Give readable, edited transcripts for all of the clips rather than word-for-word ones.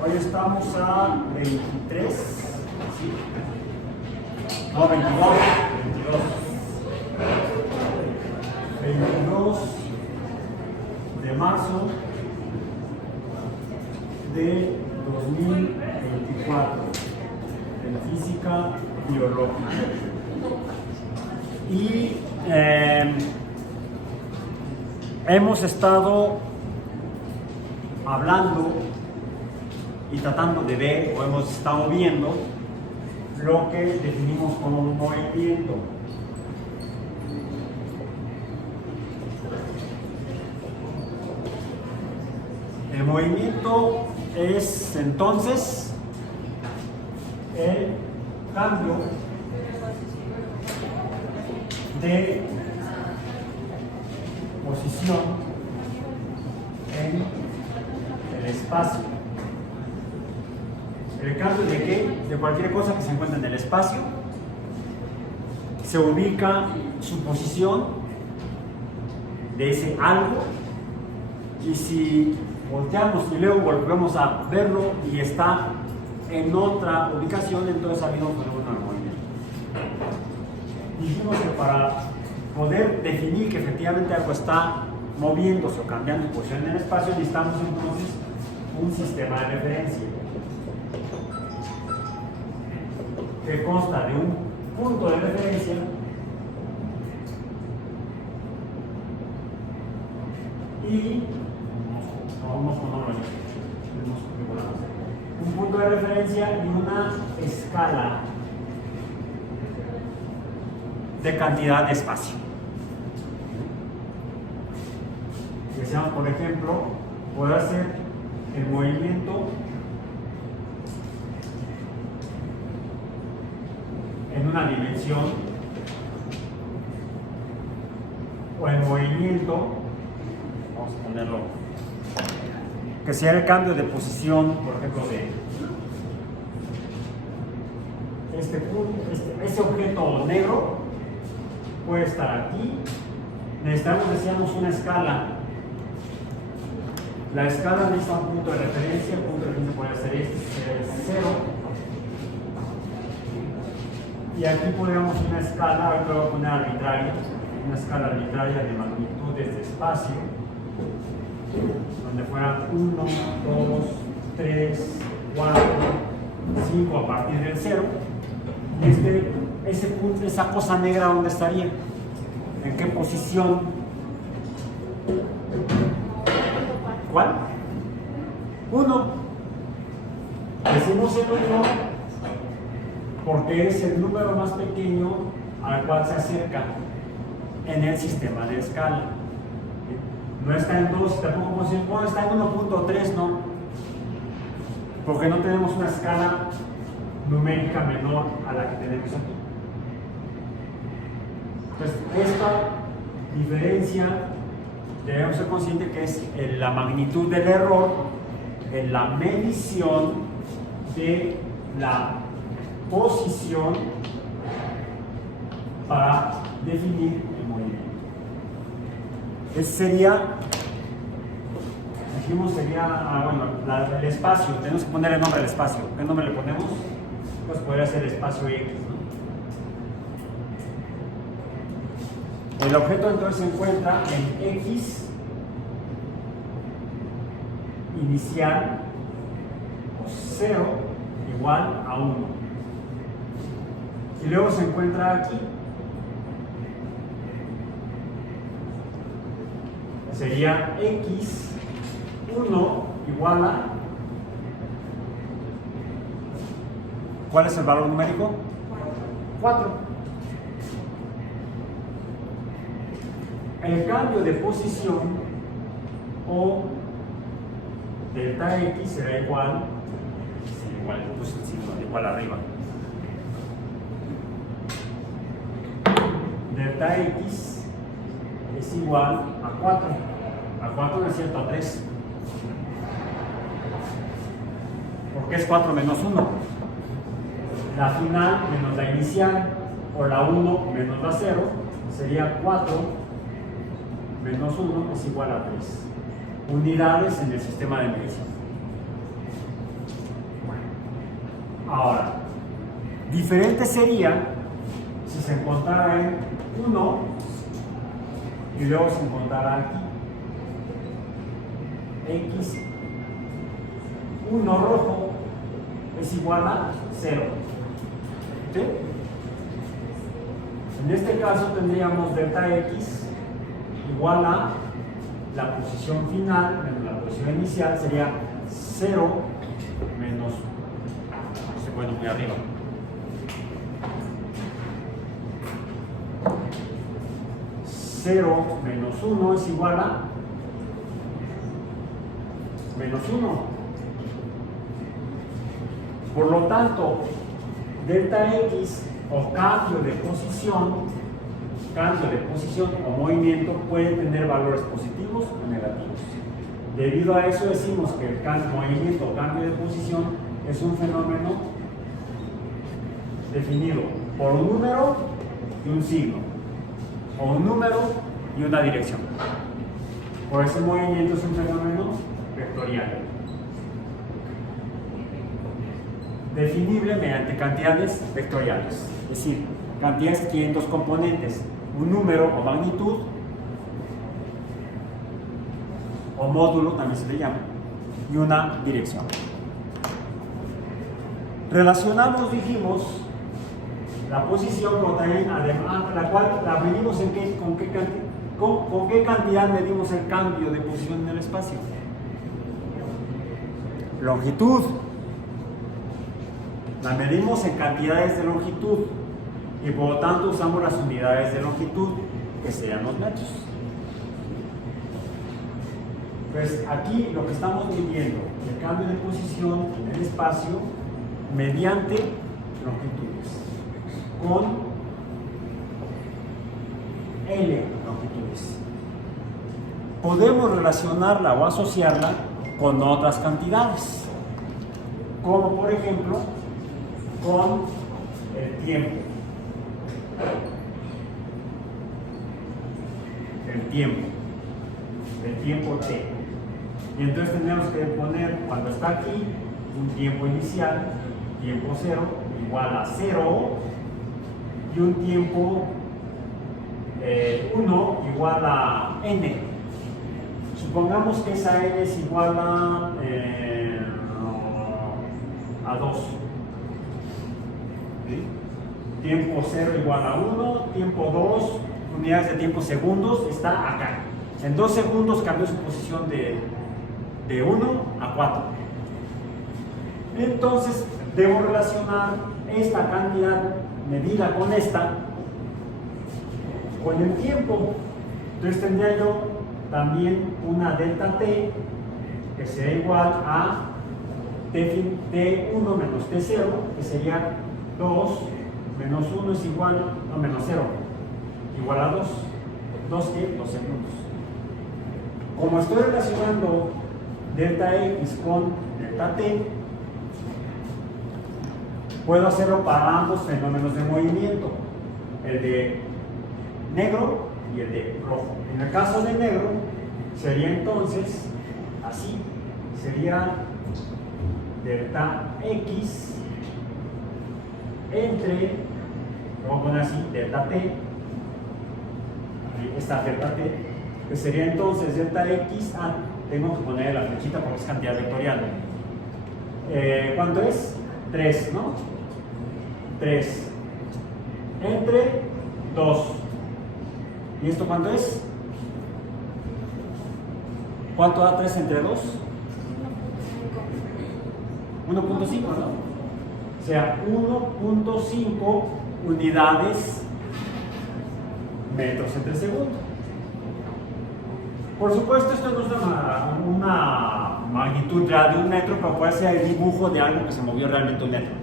Hoy estamos a 23, ¿sí? No, 22, 22 de marzo de 2024 en física biológica. Y hemos estado hablando y tratando de ver, o hemos estado viendo, lo que definimos como un movimiento. El movimiento es entonces el cambio de posición en el espacio. ¿El cambio de qué? De cualquier cosa que se encuentre en el espacio. Se ubica su posición de ese algo, y si volteamos y luego volvemos a verlo y está en otra ubicación, entonces ha habido un fenómeno de movimiento. Dijimos que para poder definir que efectivamente algo está moviéndose o cambiando de posición en el espacio, necesitamos entonces un sistema de referencia que consta de un punto de referencia y un punto de referencia y una escala de cantidad de espacio. Si deseamos, por ejemplo, poder hacer el movimiento en una dimensión, o el movimiento, vamos a ponerlo, que sea el cambio de posición, por ejemplo, de este punto, ese objeto negro puede estar aquí. Decíamos, una escala. La escala necesita un punto de referencia. El punto de referencia puede ser este, 0. Y aquí ponemos una escala, ahorita voy a poner arbitraria, una escala arbitraria de magnitudes de espacio, donde fueran 1, 2, 3, 4, 5 a partir del 0. Y ese punto, esa cosa negra, ¿dónde estaría? ¿En qué posición? ¿Cuál? 1. Decimos el 1 porque es el número más pequeño al cual se acerca en el sistema de escala. No está en 2, tampoco podemos decir, bueno, está en 1.3, no. Porque no tenemos una escala numérica menor a la que tenemos aquí. Entonces, esta diferencia debemos ser conscientes que es la magnitud del error en la medición de la posición para definir el movimiento. Ese sería, dijimos, el espacio. Tenemos que poner el nombre del espacio. ¿Qué nombre le ponemos? Pues podría ser espacio X, ¿no? El objeto entonces se encuentra en X inicial, o 0 igual a 1. Y luego se encuentra aquí. Sería X1 igual a... ¿Cuál es el valor numérico? 4. El cambio de posición, o delta X, será igual, puse el signo de igual arriba. Delta X es igual a 4. A 4 no es cierto, a 3. Porque es 4 menos 1. La final menos la inicial, o la 1 menos la 0, sería 4 menos 1 es igual a 3. Unidades en el sistema de medición. Ahora, diferente sería si se encontrara en 1 y luego se encontrara aquí x 1 rojo es igual a 0. ¿Sí? En este caso tendríamos delta x igual a la posición final menos la posición inicial, sería 0 menos, bueno, muy arriba, 0 menos 1 es igual a menos 1. Por lo tanto, delta x o cambio de posición o movimiento puede tener valores positivos o negativos. Debido a eso decimos que el movimiento o cambio de posición es un fenómeno definido por un número y un signo, o un número y una dirección. Por ese movimiento es un fenómeno vectorial, definible mediante cantidades vectoriales, es decir, cantidades que tienen dos componentes, un número o magnitud, o módulo también se le llama, y una dirección. Relacionamos, dijimos, la posición con también, además, la cual la medimos con qué cantidad medimos el cambio de posición en el espacio. Longitud. La medimos en cantidades de longitud y por lo tanto usamos las unidades de longitud, que serían los metros. Pues aquí lo que estamos midiendo, el cambio de posición en el espacio mediante longitudes, con L longitudes. Podemos relacionarla o asociarla con otras cantidades, como por ejemplo con el tiempo. El tiempo t. Y entonces tenemos que poner, cuando está aquí, un tiempo inicial, tiempo 0, igual a 0, y un tiempo 1 igual a n. Supongamos que esa n es igual a 2. ¿Sí? Tiempo 0 igual a 1, tiempo 2, unidades de tiempo segundos, está acá. En 2 segundos cambió su posición de 1 a 4. Entonces, debo relacionar esta cantidad medida con esta, con el tiempo. Entonces tendría yo también una delta t que sería igual a t1 menos t0, que sería 2 menos 1 es igual, no, menos 0, igual a 2. 2 segundos. Como estoy relacionando delta x con delta t, puedo hacerlo para ambos fenómenos de movimiento, el de negro y el de rojo. En el caso de negro, sería entonces así, sería delta x entre, vamos a poner así, delta t, esta delta t, que sería entonces delta x, tengo que poner la flechita porque es cantidad vectorial. ¿Cuánto es? 3, ¿no? 3 entre 2. ¿Y esto cuánto es? ¿Cuánto da 3 entre 2? 1.5, ¿no? O sea, 1.5 unidades metros entre segundo. Por supuesto, esto no es una magnitud real de 1 metro, pero puede ser el dibujo de algo que se movió realmente 1 metro.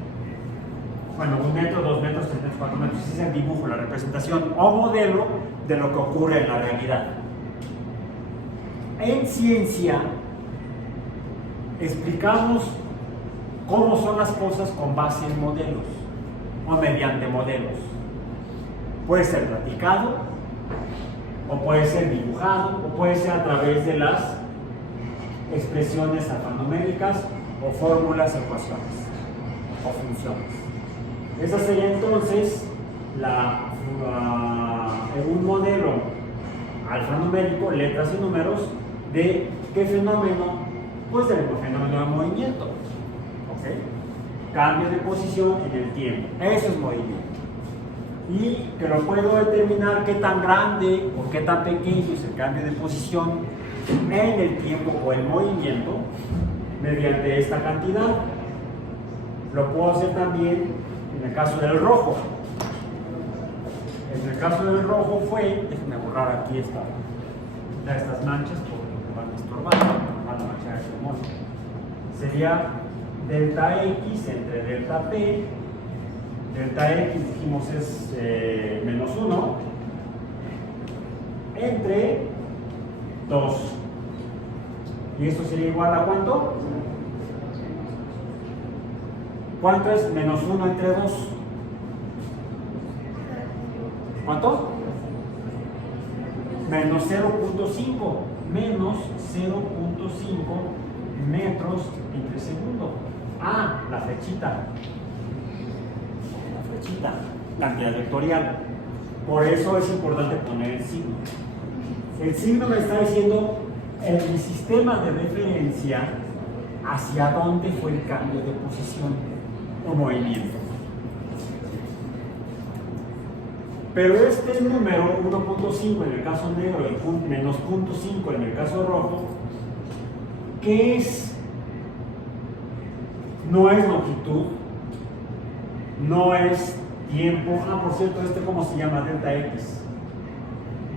Bueno, 1 metro, 2 metros, 3 metros, 4 metros, ese es el dibujo, la representación o modelo de lo que ocurre en la realidad. En ciencia, explicamos cómo son las cosas con base en modelos o mediante modelos. Puede ser platicado, o puede ser dibujado, o puede ser a través de las expresiones alfanuméricas o fórmulas, ecuaciones. o funciones. Esa sería entonces un modelo alfanumérico, letras y números, de qué fenómeno, pues del fenómeno de movimiento. ¿Ok? Cambio de posición en el tiempo. Eso es movimiento. Y que lo puedo determinar qué tan grande o qué tan pequeño es el cambio de posición en el tiempo o el movimiento mediante esta cantidad. Lo puedo hacer también en el caso del rojo. En el caso del rojo fue, déjenme borrar aquí estas manchas porque me van a estorbar, me van a manchar este modo. Sería delta X entre delta T. Delta X dijimos es menos 1 entre 2. ¿Y esto sería igual a cuánto? ¿Cuánto es menos 1 entre 2? ¿Cuánto? Menos 0.5. Menos 0.5 metros entre segundo. Ah, la flechita. Cantidad vectorial. Por eso es importante poner el signo. El signo me está diciendo el sistema de referencia hacia dónde fue el cambio de posición o movimiento. Pero este número 1.5 en el caso negro y menos 0.5 en el caso rojo, ¿qué es? No es longitud, no es tiempo. Ah, por cierto, ¿cómo se llama? Delta X.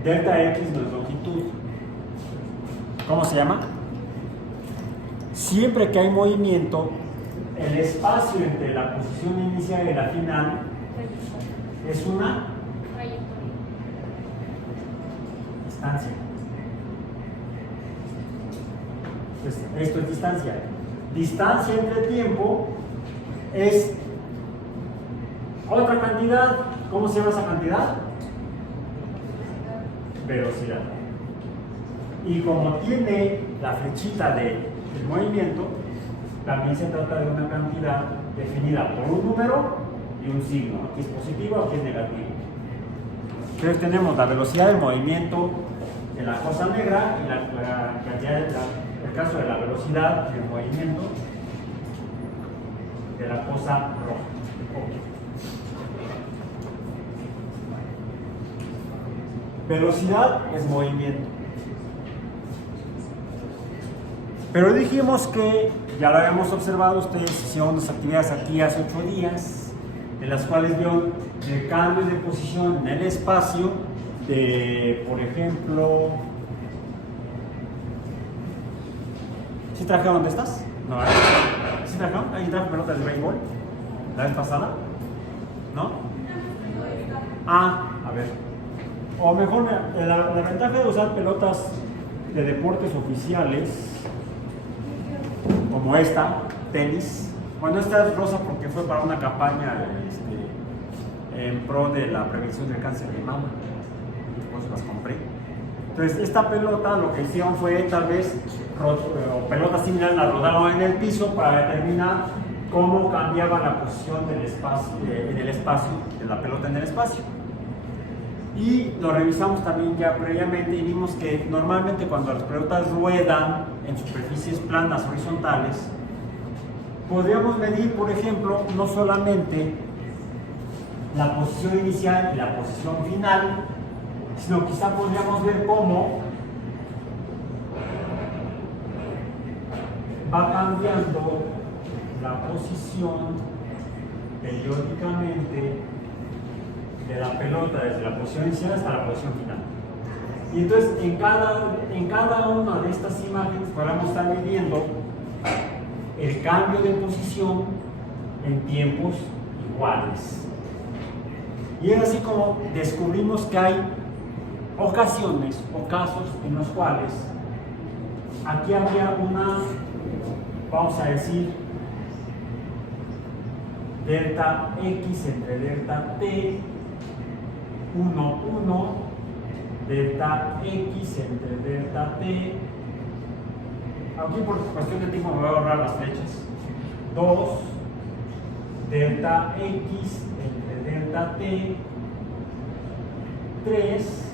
Delta X no es longitud. ¿Cómo se llama? Siempre que hay movimiento, el espacio entre la posición inicial y la final es una distancia. Pues esto es distancia. Distancia entre tiempo es otra cantidad. ¿Cómo se llama esa cantidad? Velocidad. Y como tiene la flechita del movimiento, también se trata de una cantidad definida por un número y un signo. Aquí es positivo, aquí es negativo. Entonces tenemos la velocidad del movimiento de la cosa negra y la cantidad, el caso de la velocidad del movimiento de la cosa roja. Velocidad es movimiento. Pero dijimos que, ya lo habíamos observado, ustedes hicieron unas actividades aquí hace 8 días, en las cuales vieron el cambio de posición en el espacio de, por ejemplo, ¿sí trajeron de estas? No, ¿verdad? ¿Sí trajeron? ¿Alguien trajo pelotas de béisbol la vez pasada? ¿No? Ah, a ver. O mejor, la ventaja de usar pelotas de deportes oficiales, como esta, tenis. Bueno, esta es rosa porque fue para una campaña en pro de la prevención del cáncer de mama. Por eso las compré. Entonces, esta pelota lo que hicieron fue tal vez, o pelotas similares la rodaron en el piso para determinar cómo cambiaba la posición del espacio, en el espacio, de la pelota en el espacio. Y lo revisamos también ya previamente y vimos que normalmente cuando las pelotas ruedan en superficies planas horizontales, podríamos medir, por ejemplo, no solamente la posición inicial y la posición final, sino quizá podríamos ver cómo va cambiando la posición periódicamente de la pelota desde la posición inicial hasta la posición final. Y entonces en cada una de estas imágenes podemos estar midiendo el cambio de posición en tiempos iguales. Y es así como descubrimos que hay ocasiones o casos en los cuales aquí había una, vamos a decir, delta X entre delta T, 1, 1, delta X entre delta T. Aquí por cuestión de tiempo me voy a ahorrar las flechas. 2, delta x entre delta t 3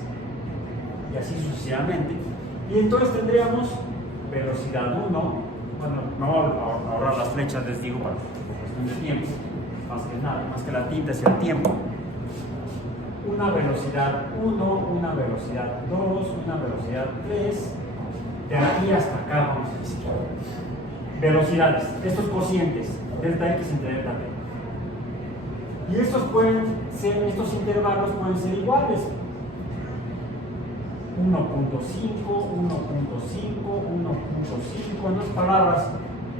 y así sucesivamente. Y entonces tendríamos velocidad 1, bueno, no ahorrar las flechas les digo por cuestión de tiempo, más que nada, más que la tinta es el tiempo. Una velocidad 1, una velocidad 2, una velocidad 3, de aquí hasta acá vamos a decir. Velocidades, estos cocientes, delta x entre delta t. Y estos intervalos pueden ser iguales. 1.5, 1.5, 1.5. En otras palabras,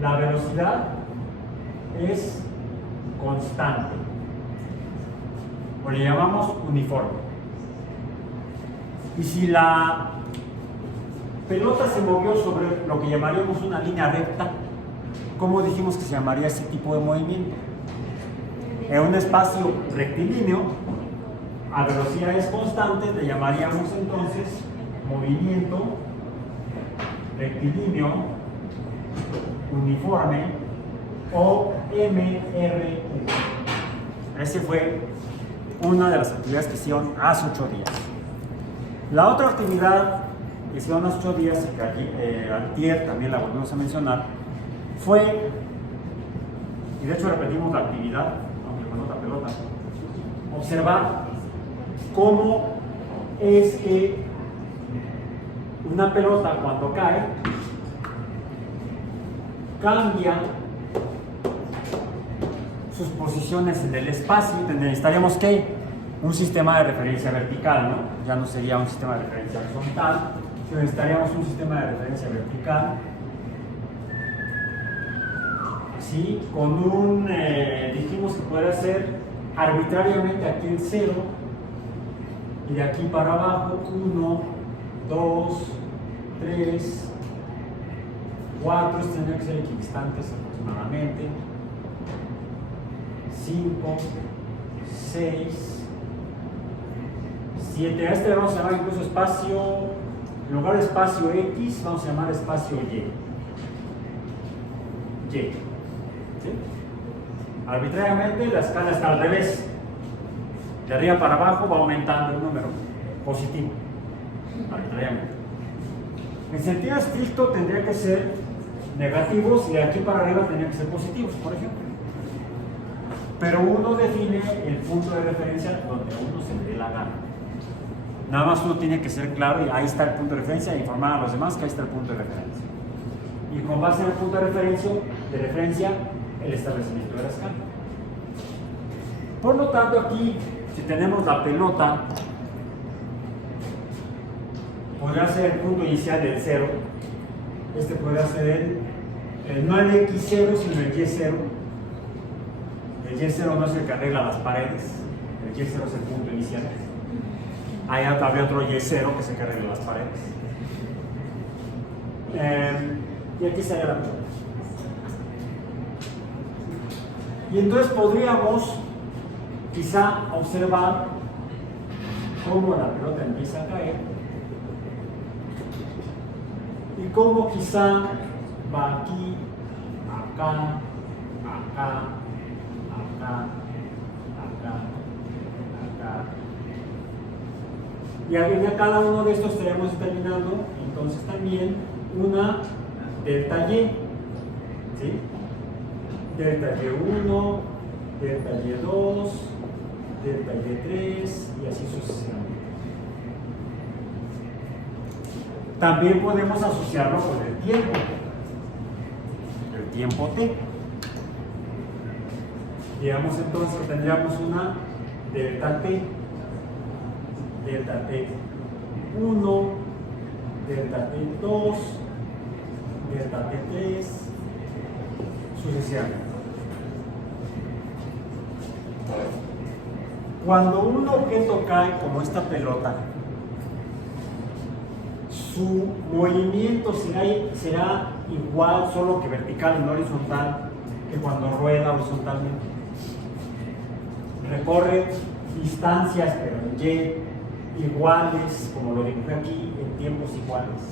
la velocidad es constante. O le llamamos uniforme. Y si la pelota se movió sobre lo que llamaríamos una línea recta, ¿cómo dijimos que se llamaría ese tipo de movimiento? En un espacio rectilíneo, a velocidades constantes, le llamaríamos entonces movimiento rectilíneo uniforme o MRU. Esa fue una de las actividades que hicieron hace 8 días. La otra actividad que hicieron hace 8 días, que antier también la volvimos a mencionar, fue, y de hecho repetimos la actividad, aunque con otra pelota, observar cómo es que una pelota cuando cae cambia sus posiciones en el espacio. Necesitaríamos que un sistema de referencia vertical, ¿no? Ya no sería un sistema de referencia horizontal, sino necesitaríamos un sistema de referencia vertical. Así, con un, dijimos que podría ser arbitrariamente aquí el 0 y de aquí para abajo 1, 2, 3, 4, estos tendrían que ser equidistantes aproximadamente, 5, 6, 7. A este le vamos a llamar incluso espacio, en lugar de espacio X, vamos a llamar espacio Y. ¿Sí? Arbitrariamente la escala está al revés. De arriba para abajo va aumentando el número positivo. Arbitrariamente. En sentido estricto tendría que ser negativos y de aquí para arriba tendría que ser positivos, por ejemplo. Pero uno define el punto de referencia donde a uno se le dé la gana. Nada más uno tiene que ser claro y ahí está el punto de referencia e informar a los demás que ahí está el punto de referencia. Y con base en el punto de referencia el establecimiento de la escala. Por lo tanto, aquí, si tenemos la pelota, podría ser el punto inicial del 0. Este podría ser no el X0, sino el Y0. El Y0 no es el que arregla las paredes, el Y0 es el punto inicial. Ahí había otro Y0 que es el que arregla las paredes. Y aquí sería la pelota. Y entonces podríamos quizá observar cómo la pelota empieza a caer y cómo quizá va aquí, acá, acá, acá, acá, acá. Y a cada uno de estos estaríamos determinando entonces también una delta Y, ¿sí? Delta Y1, delta Y2, delta Y3 y así sucesivamente. También podemos asociarlo con el tiempo t. Digamos entonces que tendríamos una delta t, delta t1, delta t2, delta t3, sucesivamente. Cuando un objeto cae como esta pelota, su movimiento será igual, solo que vertical y no horizontal, que cuando rueda horizontalmente. Recorre distancias, pero en Y, iguales, como lo dibujé aquí, en tiempos iguales.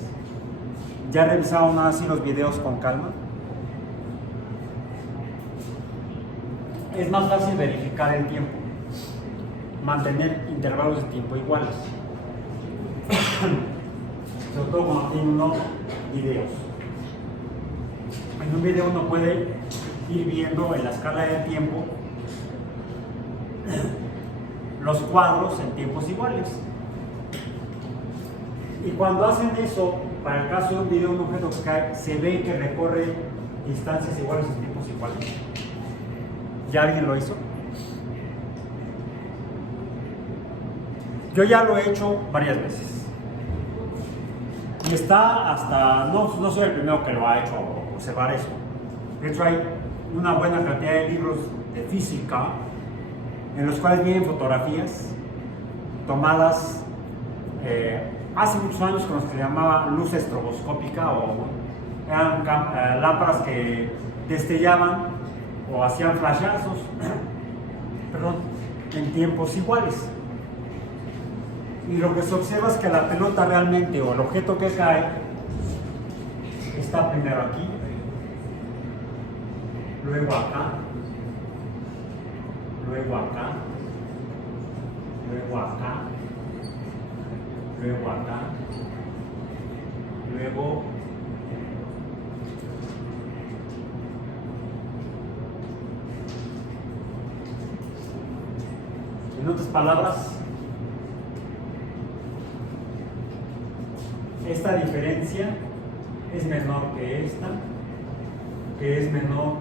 ¿Ya revisaron así los videos con calma? es más fácil verificar el tiempo, mantener intervalos de tiempo iguales, sobre todo cuando tiene uno videos. En un video uno puede ir viendo en la escala de tiempo los cuadros en tiempos iguales. Y cuando hacen eso, para el caso de un video, un objeto que cae, se ve que recorre distancias iguales en tiempos iguales. ¿Ya alguien lo hizo? Yo ya lo he hecho varias veces. Y está hasta, no soy el primero que lo ha hecho observar eso. De hecho, hay una buena cantidad de libros de física en los cuales vienen fotografías tomadas hace muchos años con los que se llamaba luz estroboscópica, o eran lámparas que destellaban o hacían flashazos perdón, en tiempos iguales. Y lo que se observa es que la pelota realmente, o el objeto que cae, está primero aquí, luego acá, luego acá, luego acá, luego acá, luego en otras palabras, esta diferencia es menor que esta, que es menor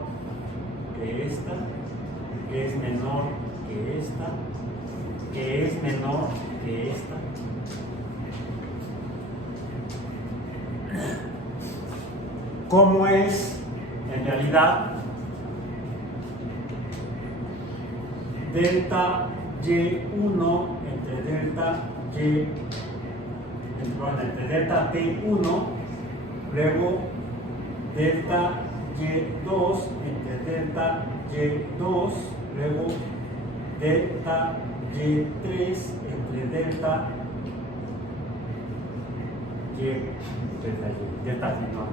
que esta, que es menor que esta, que es menor que esta. ¿Cómo es en realidad delta Y1 entre delta Y, entre delta T1, luego delta Y2 entre delta Y2, luego delta Y3 entre delta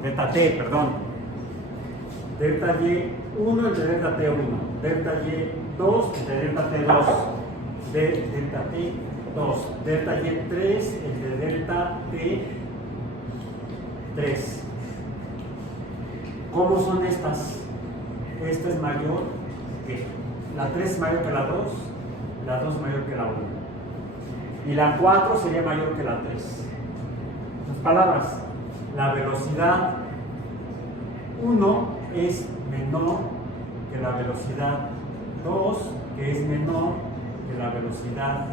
delta T, perdón. Delta Y1 entre delta T1, delta Y2 entre delta T2, delta T2, delta Y3 entre delta T3. ¿Cómo son estas? Esta es mayor que la 3 es mayor que la 2 es mayor que la 1. Y la 4 sería mayor que la 3. En otras palabras, la velocidad 1 es menor que la velocidad 2, que es menor que la velocidad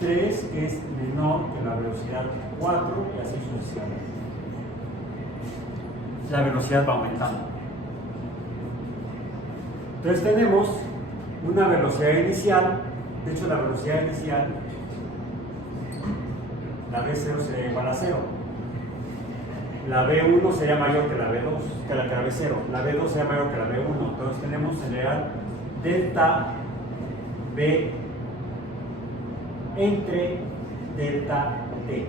3, que es menor que la velocidad 4, y así sucesivamente. La velocidad va aumentando. Entonces tenemos una velocidad inicial. De hecho, la velocidad inicial, la V0 sería igual a 0. La V1 sería mayor que la V2, que la V0. La V2 sería mayor que la V1. Entonces tenemos en realidad delta V entre delta T.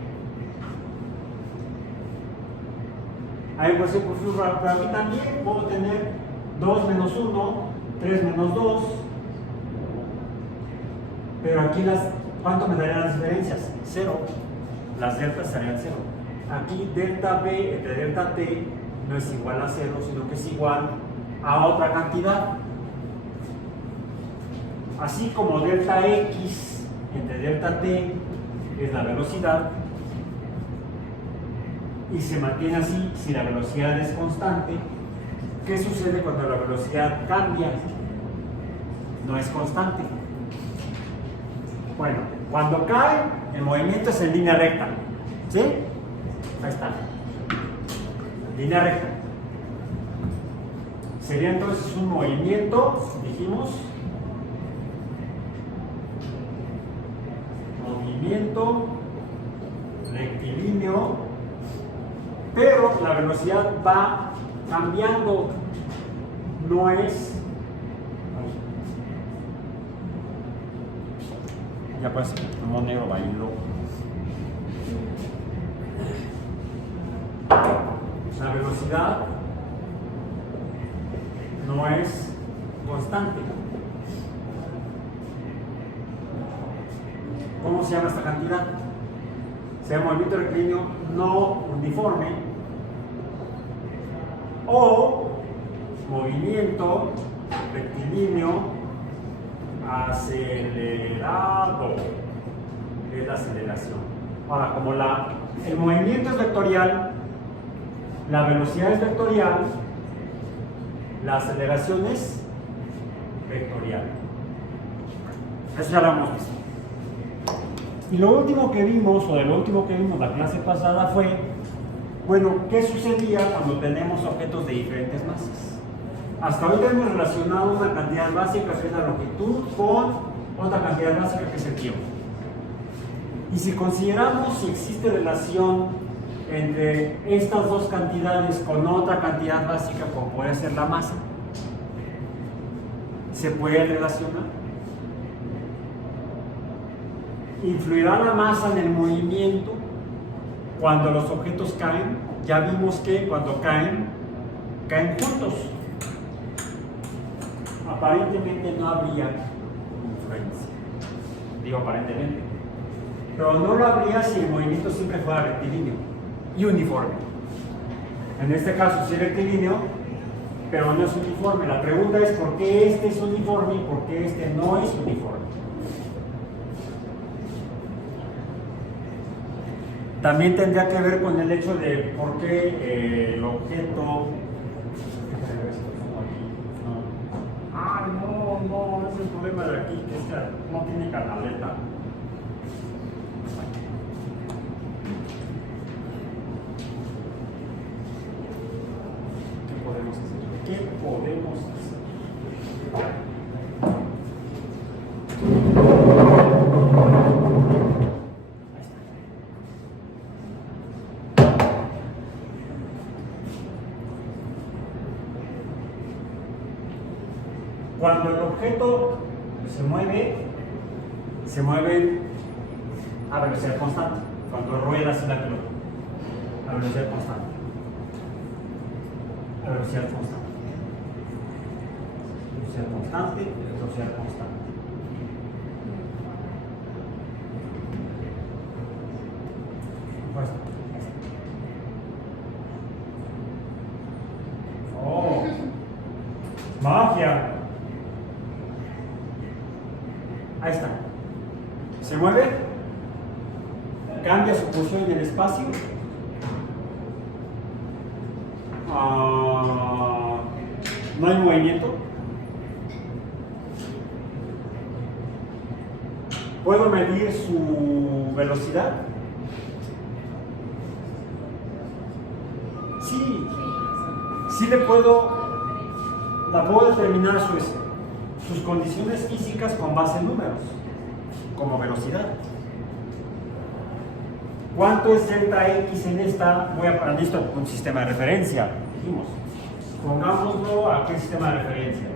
Ahí pues, pero aquí también puedo tener 2 menos 1, 3 menos 2. Pero aquí ¿cuánto me darían las diferencias? 0. Las deltas estarían 0. Aquí delta V entre delta T no es igual a 0, sino que es igual a otra cantidad. Así como delta X entre delta T es la velocidad, y se mantiene así si la velocidad es constante. ¿Qué sucede cuando la velocidad cambia? No es constante. Bueno, cuando cae, el movimiento es en línea recta. ¿Sí? Ahí está. Línea recta. Sería entonces un movimiento, dijimos, movimiento rectilíneo, pero la velocidad va cambiando, no es... Ya pues, el monero va a ir loco. La velocidad no es constante. ¿Cómo se llama esta cantidad? Se llama movimiento rectilíneo no uniforme o movimiento rectilíneo acelerado. Es la aceleración. Ahora, como el movimiento es vectorial, la velocidad es vectorial, la aceleración es vectorial. Eso ya lo hemos visto. Y lo último que vimos, o de lo último que vimos la clase pasada fue, bueno, ¿qué sucedía cuando tenemos objetos de diferentes masas? Hasta ahorita hemos relacionado una cantidad básica, que es la longitud, con otra cantidad básica, que es el tiempo. Y si consideramos si existe relación entre estas dos cantidades con otra cantidad básica, como puede ser la masa, ¿se puede relacionar? ¿Influirá la masa en el movimiento cuando los objetos caen? Ya vimos que cuando caen juntos. Aparentemente no habría influencia. Digo aparentemente. Pero no lo habría si el movimiento siempre fuera rectilíneo y uniforme. En este caso sí es rectilíneo, pero no es uniforme. La pregunta es ¿por qué este es uniforme y por qué este no es uniforme? También tendría que ver con el hecho de por qué el objeto... ¡Ay, no! Ese es el problema de aquí, que esta no tiene canaleta. ¿Qué podemos hacer? Cuando el objeto se mueve a velocidad constante. Cuando rueda así la pelota, a velocidad constante. A velocidad constante. Velocidad constante, velocidad constante. ¡Oh! ¡Magia! Ahí está. Se mueve, cambia su posición en el espacio. No hay movimiento. ¿Puedo medir su velocidad? Sí la puedo determinar sus condiciones físicas con base en números, como velocidad. ¿Cuánto es delta X en esta? Voy a poner esto un sistema de referencia, dijimos. Pongámoslo a qué sistema de referencia.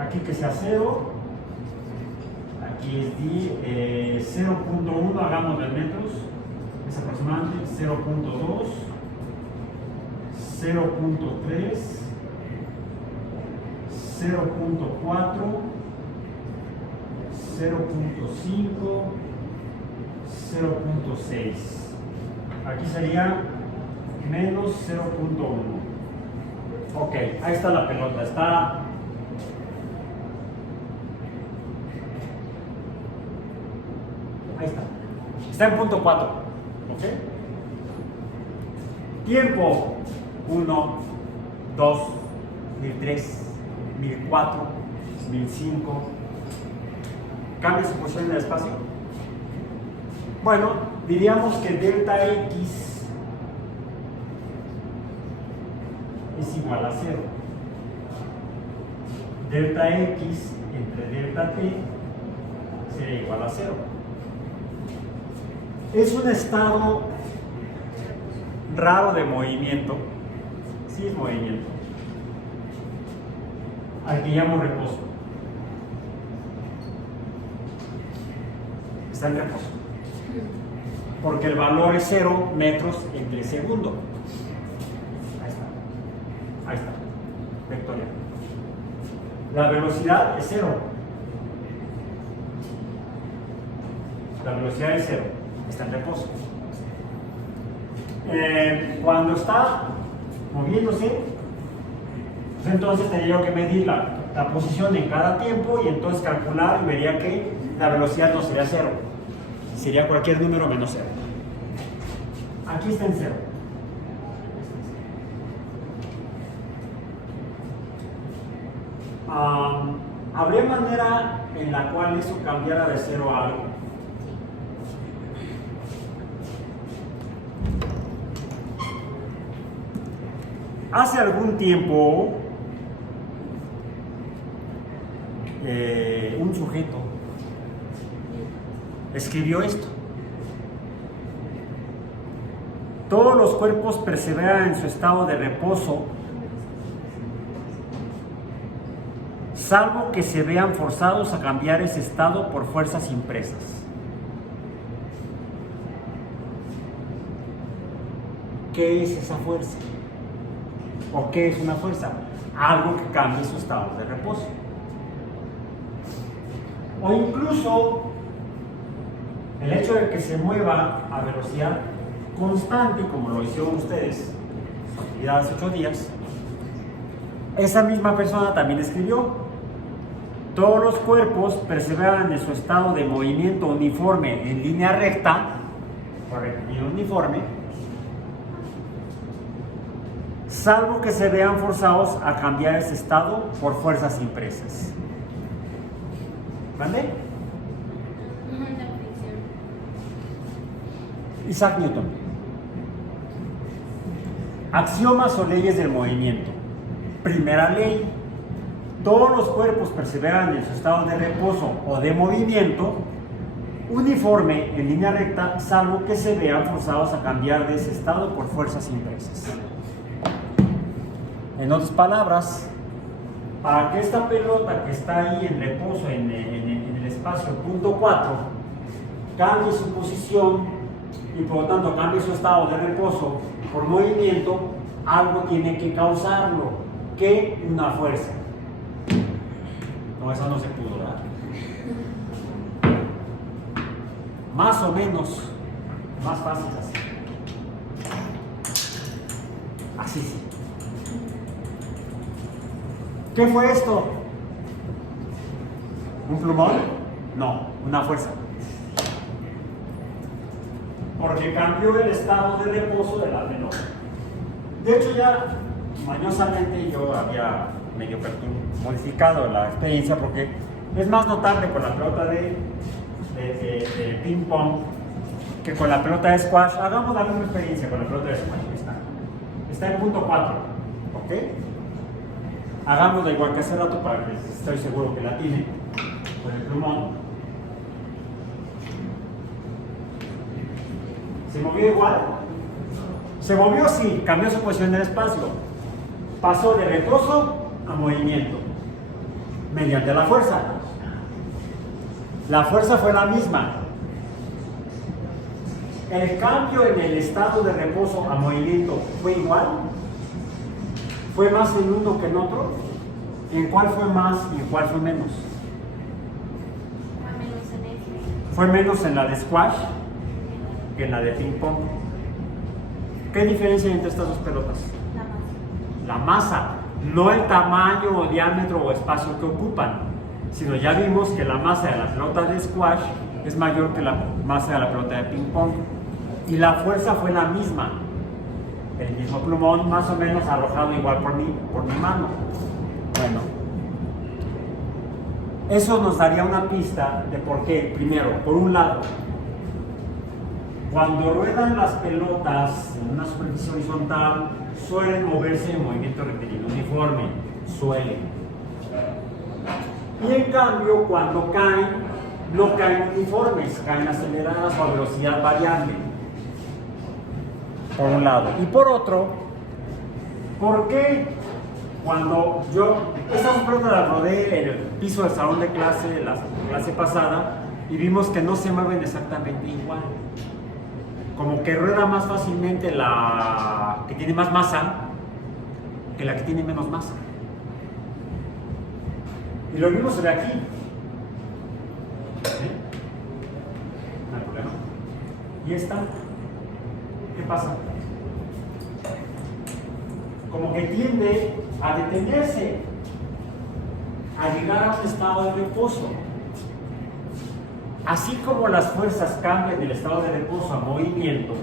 Aquí que sea 0, aquí es 0.1, hagamos en metros, es aproximadamente 0.2, 0.3, 0.4, 0.5, 0.6. Aquí sería menos 0.1. Ok, ahí está la pelota. Ahí está. Está en punto 4. Ok. Tiempo 1, 2, 1003, 1004, 1005. ¿Cambia su posición en el espacio? Bueno, diríamos que delta X es igual a 0. Delta X entre delta T sería igual a 0. Es un estado raro de movimiento. Sí es movimiento. Al que llamo reposo. Está en reposo. Porque el valor es 0 metros entre segundo. Ahí está. Vectorial. La velocidad es 0. la velocidad es cero, está en reposo. Cuando está moviéndose, pues entonces tendría yo que medir la posición en cada tiempo y entonces calcular y vería que la velocidad no sería cero, sería cualquier número menos cero. Aquí está en cero. ¿Habría manera en la cual eso cambiara de cero a algo? Hace algún tiempo, un sujeto escribió esto: todos los cuerpos perseveran en su estado de reposo, salvo que se vean forzados a cambiar ese estado por fuerzas impresas. ¿Qué es esa fuerza? ¿O qué es una fuerza? Algo que cambie su estado de reposo. O incluso el hecho de que se mueva a velocidad constante, como lo hicieron ustedes en su actividad hace 8 días, esa misma persona también escribió: todos los cuerpos perseveran en su estado de movimiento uniforme en línea recta, correcto, uniforme, salvo que se vean forzados a cambiar ese estado por fuerzas impresas. ¿Vale? Isaac Newton. Axiomas o leyes del movimiento. Primera ley: todos los cuerpos perseveran en su estado de reposo o de movimiento uniforme en línea recta, salvo que se vean forzados a cambiar de ese estado por fuerzas impresas. En otras palabras, para que esta pelota que está ahí en reposo en el espacio punto 4 cambie su posición y por lo tanto cambie su estado de reposo por movimiento, algo tiene que causarlo. ¿Qué? Una fuerza. No, eso no se pudo, ¿verdad? Más o menos, más fácil así. Así sí. ¿Qué fue esto? ¿Un plumón? No, una fuerza. Porque cambió el estado de reposo de la pelota. De hecho, ya mañosamente yo había medio modificado la experiencia porque es más notable con la pelota de ping pong que con la pelota de squash. Hagamos la misma experiencia con la pelota de squash. Está en punto 4, ¿ok? Hagámoslo igual que hace rato para que estoy seguro que la tiene con el plumón. ¿Se movió igual? Se movió, sí, cambió su posición en el espacio. Pasó de reposo a movimiento mediante la fuerza. La fuerza fue la misma. El cambio en el estado de reposo a movimiento fue igual. ¿Fue más en uno que en otro? ¿En cuál fue más y en cuál fue menos? Fue menos en la de squash que en la de ping pong. ¿Qué diferencia hay entre estas dos pelotas? La masa, no el tamaño o diámetro o espacio que ocupan, sino ya vimos que la masa de la pelota de squash es mayor que la masa de la pelota de ping pong. Y la fuerza fue la misma. El mismo plumón más o menos arrojado igual por mi mano. Bueno, eso nos daría una pista de por qué. Primero, por un lado, cuando ruedan las pelotas en una superficie horizontal, suelen moverse en movimiento rectilíneo uniforme, suelen. Y en cambio, cuando caen, no caen uniformes, caen aceleradas o a velocidad variable. Por un lado. Y por otro, ¿por qué cuando estas pelotas las rodeé en el piso del salón de clase, la clase pasada, y vimos que no se mueven exactamente igual? Como que rueda más fácilmente la que tiene más masa que la que tiene menos masa. Y lo mismo se ve aquí. ¿Sí? ¿Y esta? ¿Qué pasa? Como que tiende a detenerse, a llegar a un estado de reposo. Así como las fuerzas cambian del estado de reposo a movimiento,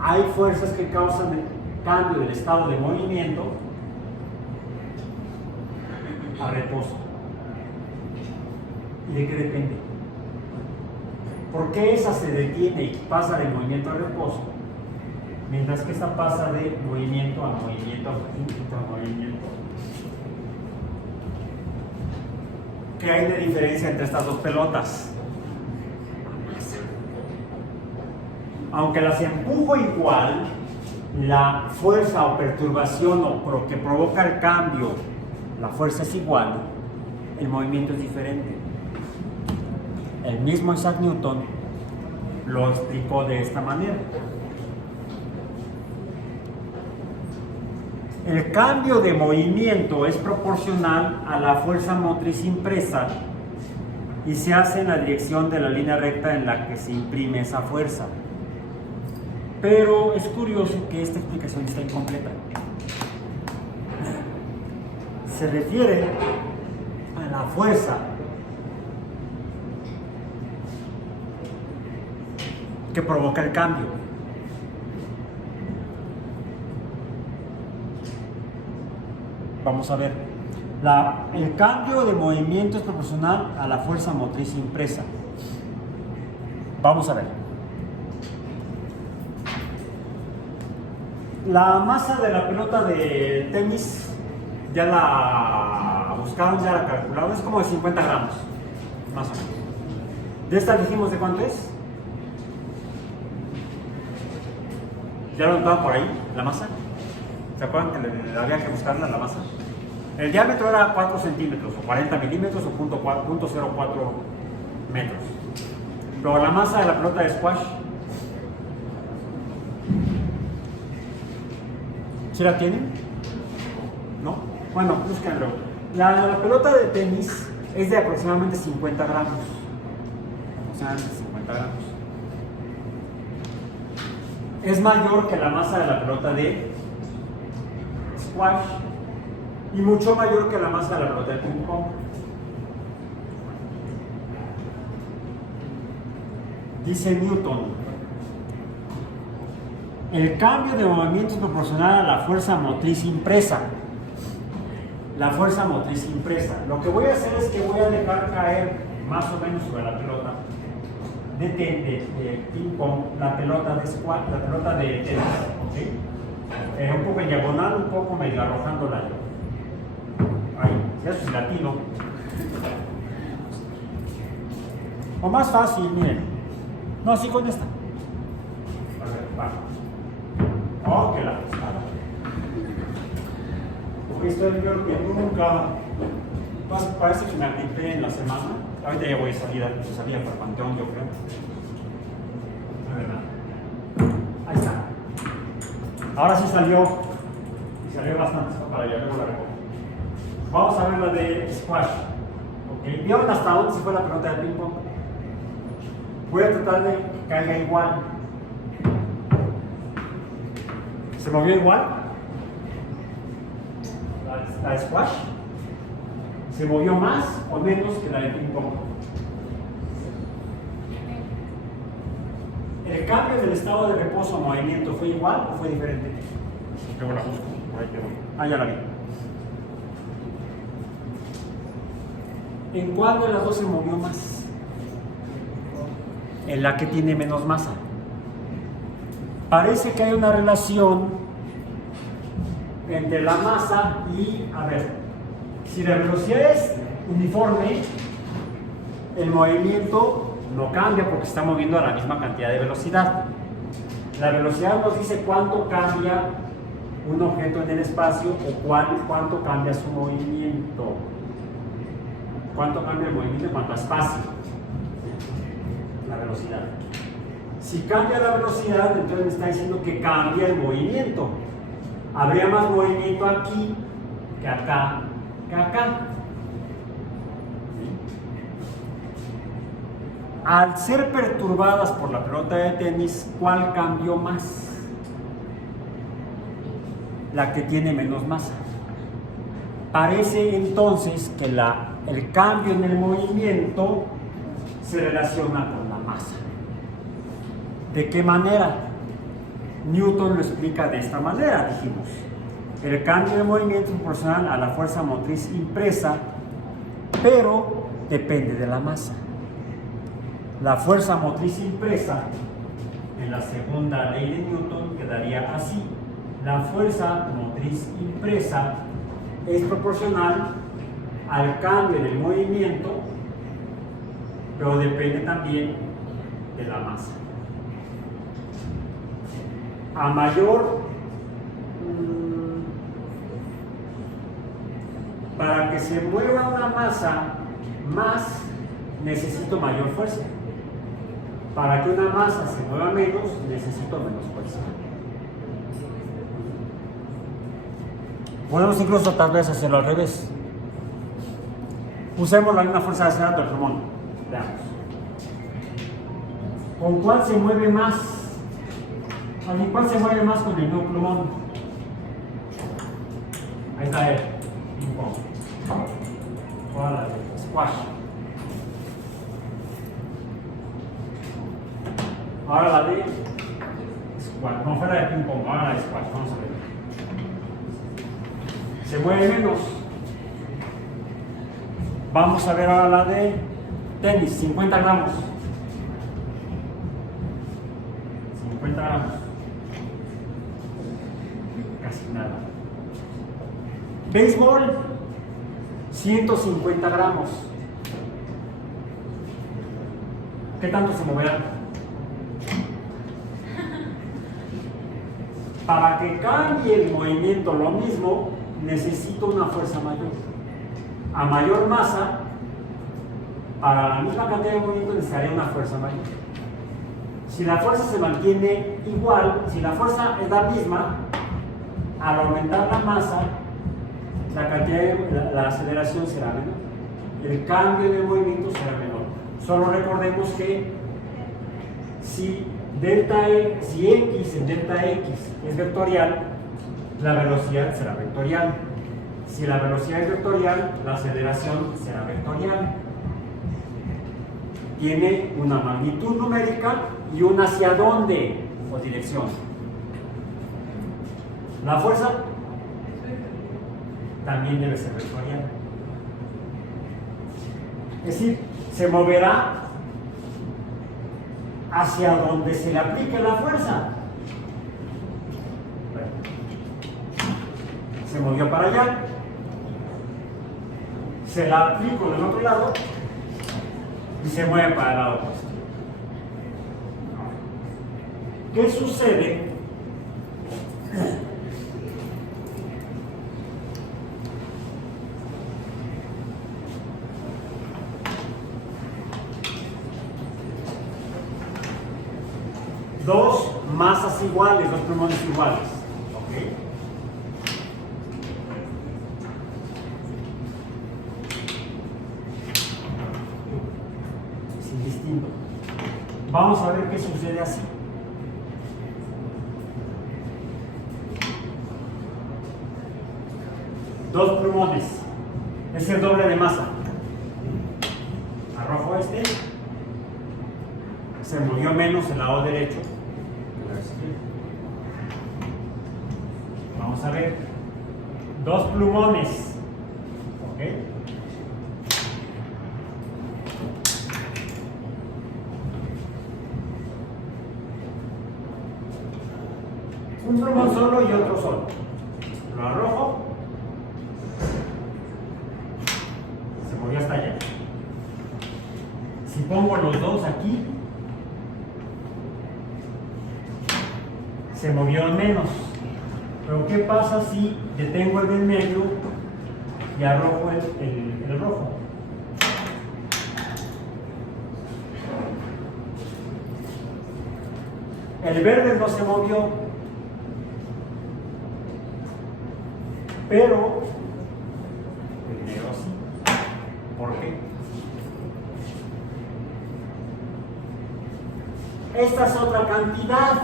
hay fuerzas que causan el cambio del estado de movimiento a reposo. ¿Y de qué depende? ¿Por qué esa se detiene y pasa de movimiento a reposo? Mientras que esta pasa de movimiento a movimiento a movimiento. ¿Qué hay de diferencia entre estas dos pelotas? Aunque las empujo igual, la fuerza o perturbación o que provoca el cambio, la fuerza es igual, el movimiento es diferente. El mismo Isaac Newton lo explicó de esta manera. El cambio de movimiento es proporcional a la fuerza motriz impresa y se hace en la dirección de la línea recta en la que se imprime esa fuerza. Pero es curioso que esta explicación está incompleta. Se refiere a la fuerza que provoca el cambio. Vamos a ver. El cambio de movimiento es proporcional a la fuerza motriz impresa. Vamos a ver. La masa de la pelota de tenis, ya la buscaron, ya la calcularon, es como de 50 gramos, más o menos. ¿De esta dijimos de cuánto es? ¿Ya lo notaban por ahí, la masa? ¿Se acuerdan que había que buscarla, la masa? El diámetro era 4 centímetros, o 40 milímetros, o 0.04 metros. Pero la masa de la pelota de squash, ¿sí la tienen? ¿No? Bueno, búsquenlo. La pelota de tenis es de aproximadamente 50 gramos. Aproximadamente 50 gramos. Es mayor que la masa de la pelota de squash y mucho mayor que la masa de la pelota de ping pong. Dice Newton, el cambio de movimiento es proporcional a la fuerza motriz impresa. La fuerza motriz impresa. Lo que voy a hacer es que voy a dejar caer más o menos sobre la pelota de ping pong, la pelota de squash, la pelota de tenis, ¿ok? Un poco en diagonal, un poco medio arrojándola yo. Ahí, eso es latino. O más fácil, miren. No, así con esta. A ver, va. Oh, que la pesada. Porque estoy peor que nunca. Parece que me activé en la semana. Ahorita ya voy a salir para Panteón, yo creo. De verdad. Ahí está. Ahora sí salió. Y salió bastante para allá, luego la recojo. Vamos a ver la de squash. ¿Okay? ¿Vieron hasta dónde se fue la pelota de ping pong? Voy a tratar de que caiga igual. ¿Se movió igual? La de squash. ¿Se movió más o menos que la de ping pong? ¿El cambio del estado de reposo a movimiento fue igual o fue diferente? Luego la busco, por ahí te voy. Ah, ya la vi. ¿En cuál de las dos se movió más? En la que tiene menos masa. Parece que hay una relación entre la masa y, a ver, si la velocidad es uniforme, el movimiento no cambia porque se está moviendo a la misma cantidad de velocidad. La velocidad nos dice cuánto cambia un objeto en el espacio o cuánto cambia su movimiento. Cuánto cambia el movimiento en cuanto a espacio. La velocidad. Si cambia la velocidad, entonces me está diciendo que cambia el movimiento. Habría más movimiento aquí que acá. al ser perturbadas por la pelota de tenis, ¿cuál cambió más? La que tiene menos masa. Parece entonces que el cambio en el movimiento se relaciona con la masa. ¿De qué manera? Newton lo explica de esta manera, dijimos. El cambio de movimiento es proporcional a la fuerza motriz impresa, pero depende de la masa. La fuerza motriz impresa, en la segunda ley de Newton, quedaría así. La fuerza motriz impresa es proporcional al cambio del movimiento, pero depende también de la masa. A mayor, para que se mueva una masa más, necesito mayor fuerza. Para que una masa se mueva menos, necesito menos fuerza. Podemos incluso tal vez hacerlo al revés. Usemos la misma fuerza de acelerador del plumón. Veamos. ¿Con cuál se mueve más? ¿Cuál se mueve más con el mismo plumón? Ahí está él. Ping pong. Ahora squash. Ahora la de squash. No fue la de ping pong, ahora la de squash. Vamos a ver. Se mueve menos. Vamos a ver ahora la de tenis, 50 gramos. 50 gramos. Casi nada. Béisbol, 150 gramos. ¿Qué tanto se moverá? Para que cambie el movimiento lo mismo, necesito una fuerza mayor. A mayor masa, para la misma cantidad de movimiento necesitaría una fuerza mayor. Si la fuerza se mantiene igual, si la fuerza es la misma, al aumentar la masa, la cantidad de la aceleración será menor. El cambio de movimiento será menor. Solo recordemos que si X en delta X es vectorial, la velocidad será vectorial. Si la velocidad es vectorial, la aceleración será vectorial. Tiene una magnitud numérica y un hacia dónde o dirección. La fuerza también debe ser vectorial. Es decir, se moverá hacia donde se le aplique la fuerza. Se movió para allá, se la aplico del otro lado y se mueve para el lado opuesto. ¿Qué sucede? Dos masas iguales, dos plumones iguales. ¿Ok? Es indistinto. Vamos a ver qué sucede así. Dos plumones. Es el doble de masa. Arrojo este. Se movió menos el lado derecho. Vamos a ver. Dos plumones. ¿Ok? Un plumón solo y otro solo. Lo arrojo. Se movió hasta allá. Si pongo los dos aquí, se movió menos. Pero ¿qué pasa si detengo el del medio y arrojo el rojo? El verde no se movió, pero el negro sí. ¿Por qué? Esta es otra cantidad.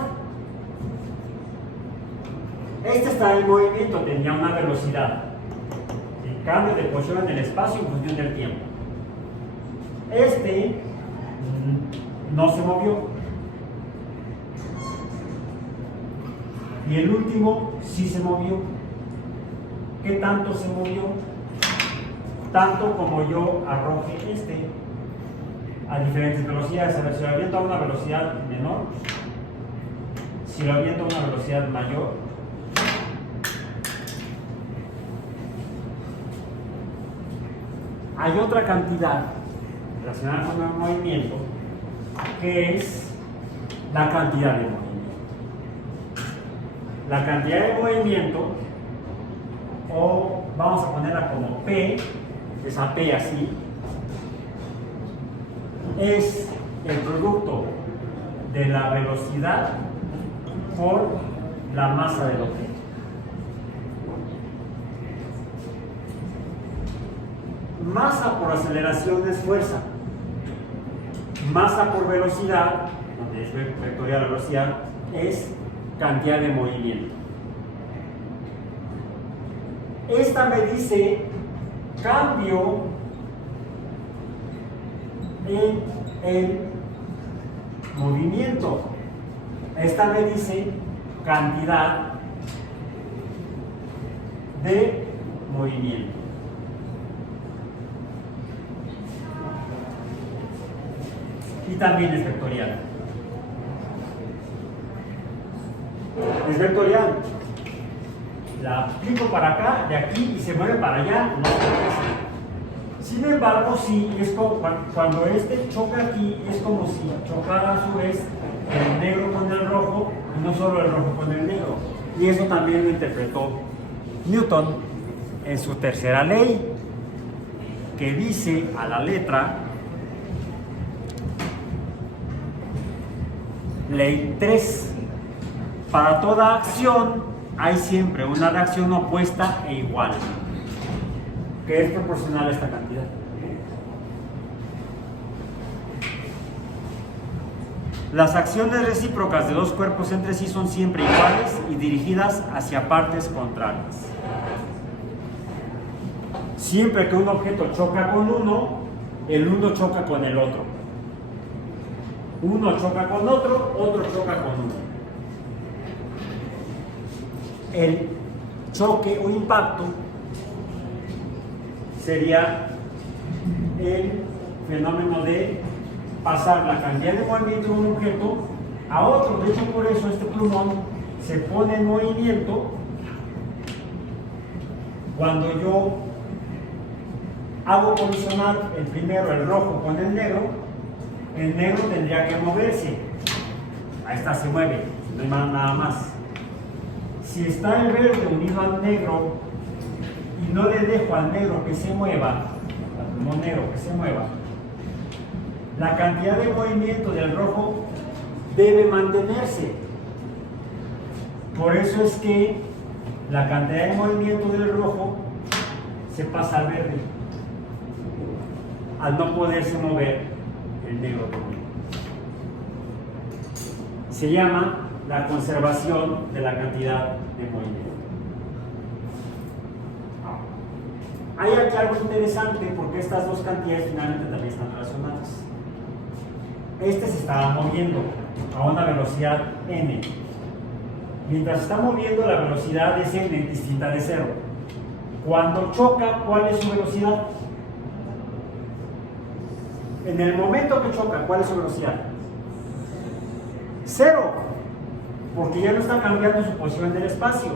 Este está en movimiento, tenía una velocidad. El cambio de posición en el espacio en función del tiempo. Este no se movió. Y el último sí se movió. ¿Qué tanto se movió? Tanto como yo arroje este a diferentes velocidades. A ver, si lo aviento a una velocidad menor, si lo aviento a una velocidad mayor, hay otra cantidad relacionada con el movimiento que es la cantidad de movimiento. La cantidad de movimiento, o vamos a ponerla como P, esa P así, es el producto de la velocidad por la masa del objeto. Masa por aceleración es fuerza. Masa por velocidad, donde es vectorial la velocidad, es cantidad de movimiento. Esta me dice cambio en el movimiento. Esta me dice cantidad de movimiento. Y también es vectorial. Es vectorial. La aplico para acá, de aquí, y se mueve para allá, no se mueve. Sin embargo, sí, es como cuando este choca aquí, es como si chocara a su vez el negro con el rojo, y no solo el rojo con el negro. Y eso también lo interpretó Newton en su tercera ley, que dice a la letra, ley 3, para toda acción hay siempre una reacción opuesta e igual, que es proporcional a esta cantidad. Las acciones recíprocas de dos cuerpos entre sí son siempre iguales y dirigidas hacia partes contrarias. Siempre que un objeto choca con uno, el uno choca con el otro. Uno choca con otro, otro choca con uno. El choque o impacto sería el fenómeno de pasar la cantidad de movimiento de un objeto a otro. De hecho, por eso este plumón se pone en movimiento cuando yo hago colisionar el primero, el rojo, con el negro. El negro tendría que moverse. Ahí está, se mueve, no hay nada más. Si está el verde unido al negro y no le dejo al negro que se mueva, al plumón negro que se mueva, la cantidad de movimiento del rojo debe mantenerse. Por eso es que la cantidad de movimiento del rojo se pasa al verde, al no poderse mover el negro también. Se llama la conservación de la cantidad de movimiento. Hay aquí algo interesante porque estas dos cantidades finalmente también están relacionadas. Este se estaba moviendo a una velocidad n. Mientras se está moviendo, la velocidad es n distinta de 0. Cuando choca, ¿cuál es su velocidad? En el momento que choca, ¿cuál es su velocidad? 0, porque ya no está cambiando su posición en el espacio.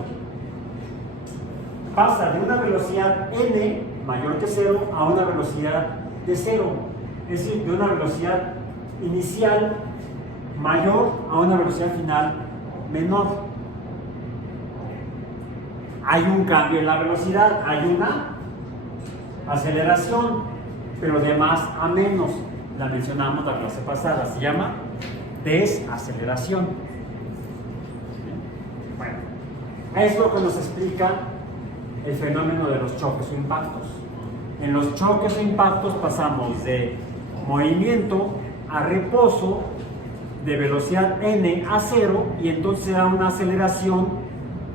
Pasa de una velocidad n mayor que 0 a una velocidad de 0, es decir, de una velocidad inicial mayor a una velocidad final menor. Hay un cambio en la velocidad, hay una aceleración, pero de más a menos. La mencionamos la clase pasada, se llama desaceleración. Bueno, es lo que nos explica el fenómeno de los choques o impactos. En los choques o impactos pasamos de movimiento a reposo de velocidad n a 0 y entonces da una aceleración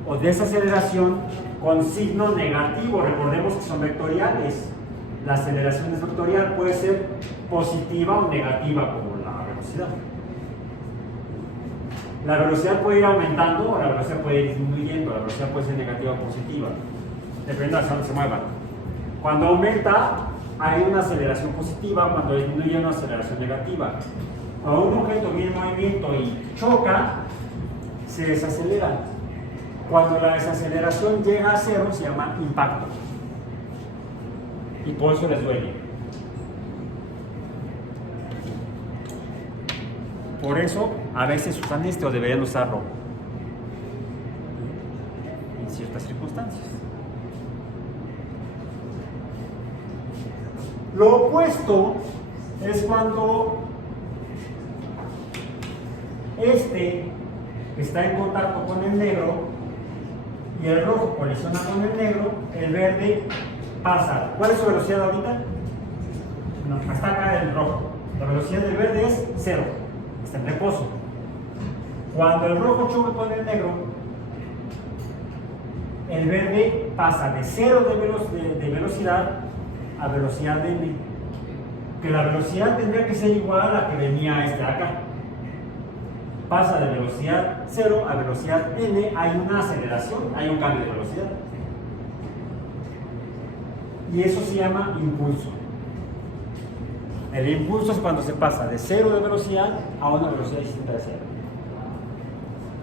o desaceleración con signo negativo. Recordemos que son vectoriales. La aceleración es vectorial, puede ser positiva o negativa como la velocidad. La velocidad puede ir aumentando o la velocidad puede ir disminuyendo. La velocidad puede ser negativa o positiva, dependiendo de hacia dónde se mueva. Cuando aumenta, hay una aceleración positiva, cuando disminuye, una aceleración negativa. Cuando un objeto viene en movimiento y choca, se desacelera. Cuando la desaceleración llega a 0, se llama impacto. Y por eso les duele. Por eso, a veces usan este o deberían usarlo en ciertas circunstancias. Lo opuesto es cuando este está en contacto con el negro y el rojo colisiona con el negro, el verde pasa. ¿Cuál es su velocidad ahorita? No, hasta acá el rojo. La velocidad del verde es 0, está en reposo. Cuando el rojo choca con el negro, el verde pasa de 0 de velocidad a velocidad n, que la velocidad tendría que ser igual a la que venía este de acá. Pasa de velocidad 0 a velocidad n, hay una aceleración, hay un cambio de velocidad. Y eso se llama impulso. El impulso es cuando se pasa de 0 de velocidad a una velocidad distinta de 0.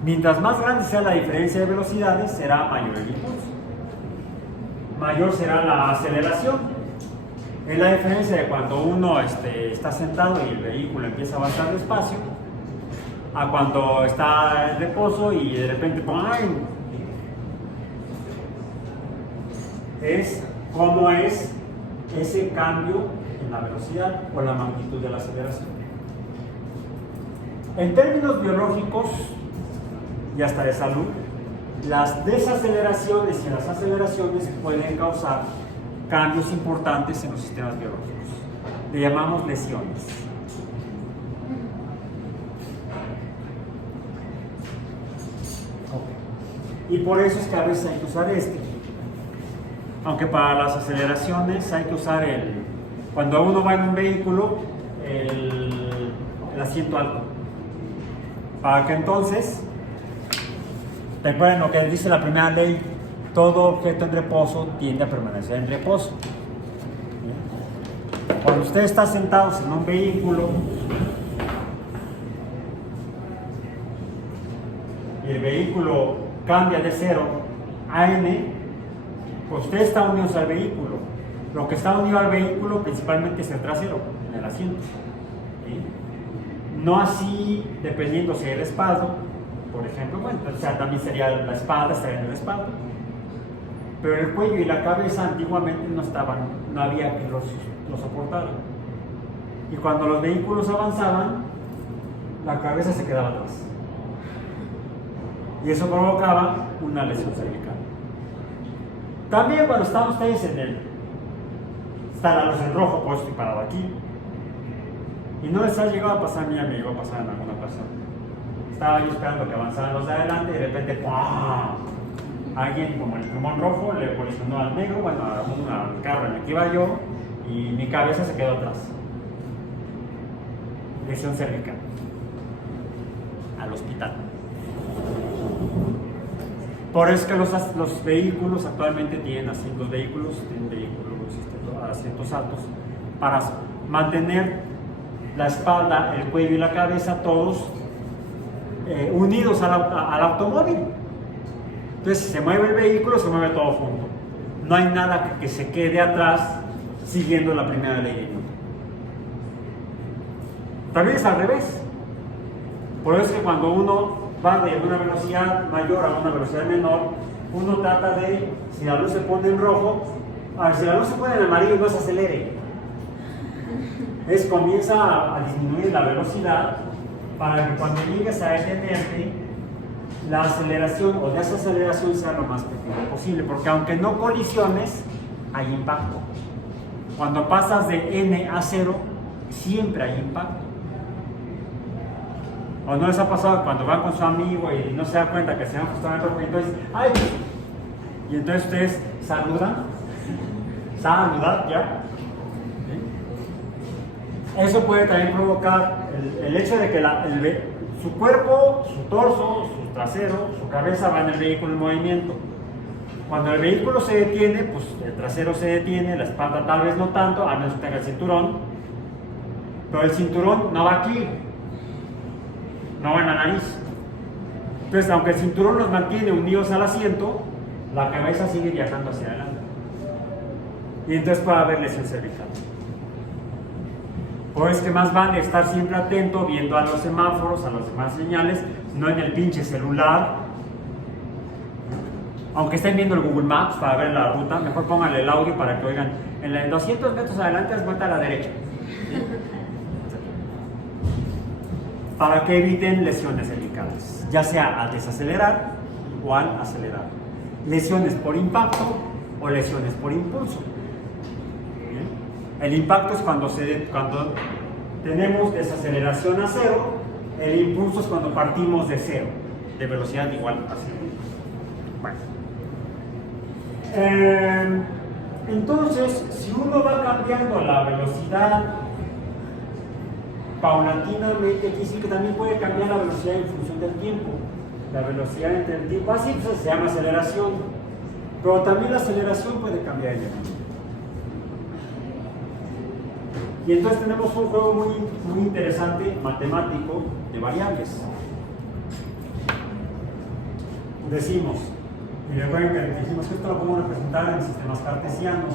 Mientras más grande sea la diferencia de velocidades, será mayor el impulso. Mayor será la aceleración. Es la diferencia de cuando uno está sentado y el vehículo empieza a avanzar despacio, a cuando está en reposo y de repente ¡ay! Es cómo es ese cambio en la velocidad o la magnitud de la aceleración. En términos biológicos y hasta de salud, las desaceleraciones y las aceleraciones pueden causar cambios importantes en los sistemas biológicos. Le llamamos lesiones. Y por eso es que a veces hay que usar este. Aunque para las aceleraciones hay que usar cuando uno va en un vehículo, el asiento alto. Para que entonces, recuerden lo que dice la primera ley, todo objeto en reposo tiende a permanecer en reposo. Cuando usted está sentado en un vehículo y el vehículo cambia de 0 a n, pues usted está unido al vehículo. Lo que está unido al vehículo principalmente es el trasero, en el asiento. ¿Sí? No así dependiendo si hay el respaldo, por ejemplo, bueno, o sea, también sería la espalda, estaría en el respaldo. Pero el cuello y la cabeza antiguamente no había que los soportaran. Y cuando los vehículos avanzaban, la cabeza se quedaba atrás. Y eso provocaba una lesión cervical. También cuando estaban ustedes está la luz en rojo, pues estoy parado aquí. Y no les ha llegado a pasar, a mí me llegó a pasar en alguna ocasión. Estaba yo esperando que avanzaran los de adelante y de repente ¡pum! Alguien como el plumón rojo le colisionó al negro, bueno, al carro en el que iba yo, y mi cabeza se quedó atrás. Lesión cervical. Al hospital. Por eso es que los vehículos actualmente tienen asientos asientos altos para mantener la espalda, el cuello y la cabeza todos unidos al automóvil. Entonces, si se mueve el vehículo, se mueve todo junto. No hay nada que se quede atrás siguiendo la primera ley de Newton. También es al revés. Por eso es que cuando uno va de una velocidad mayor a una velocidad menor, uno trata de, si la luz se pone en rojo, si la luz se pone en amarillo, no se acelere. Comienza a disminuir la velocidad para que cuando llegues a detenerte, la aceleración o desaceleración sea lo más pequeño posible, porque aunque no colisiones, hay impacto. Cuando pasas de n a 0, siempre hay impacto. ¿O no les ha pasado cuando van con su amigo y no se da cuenta que se han justamente otro, y entonces, ¡ay! Y entonces ustedes saludan ya. ¿Sí? Eso puede también provocar el hecho de que su cuerpo, su torso, su trasero, su cabeza va en el vehículo en movimiento. Cuando el vehículo se detiene, pues el trasero se detiene, la espalda tal vez no tanto, a menos que tenga el cinturón, pero el cinturón no va aquí, no va en la nariz. Entonces, aunque el cinturón los mantiene unidos al asiento, la cabeza sigue viajando hacia adelante. Y entonces puede haber lesión cervical. Pues que más vale estar siempre atento, viendo a los semáforos, a las demás señales, no en el pinche celular. Aunque estén viendo el Google Maps para ver la ruta, mejor pónganle el audio para que oigan. En 200 metros adelante, es vuelta a la derecha. Para que eviten lesiones cervicales, ya sea al desacelerar o al acelerar. Lesiones por impacto o lesiones por impulso. ¿Bien? El impacto es cuando tenemos desaceleración a cero, el impulso es cuando partimos de cero, de velocidad igual a cero. Bueno. Entonces, si uno va cambiando la velocidad paulatinamente, quiere decir que también puede cambiar la velocidad en función del tiempo. La velocidad entre el tiempo, así pues, se llama aceleración, pero también la aceleración puede cambiar el tiempo. Y entonces tenemos un juego muy interesante, matemático, de variables. Decimos, y recuerden que dijimos que esto lo podemos representar en sistemas cartesianos.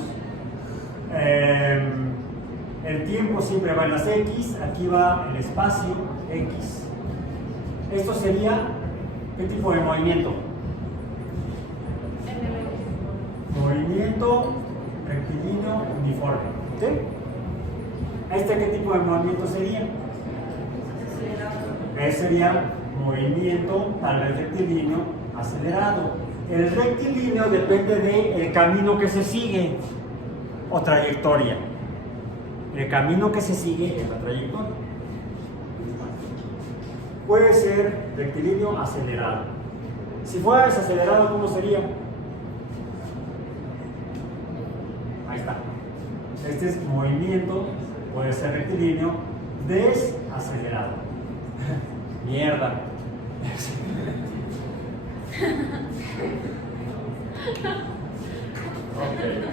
El tiempo siempre va en las X, aquí va el espacio X. Esto sería, ¿qué tipo de movimiento? Movimiento rectilíneo uniforme. ¿Sí? ¿Este qué tipo de movimiento sería? Ese sería movimiento tal vez rectilíneo acelerado. El rectilíneo depende del camino que se sigue o trayectoria. El camino que se sigue es la trayectoria. Puede ser rectilíneo acelerado. Si fuera desacelerado, ¿cómo sería? Ahí está. Este es movimiento, puede ser rectilíneo desacelerado. Mierda. Okay.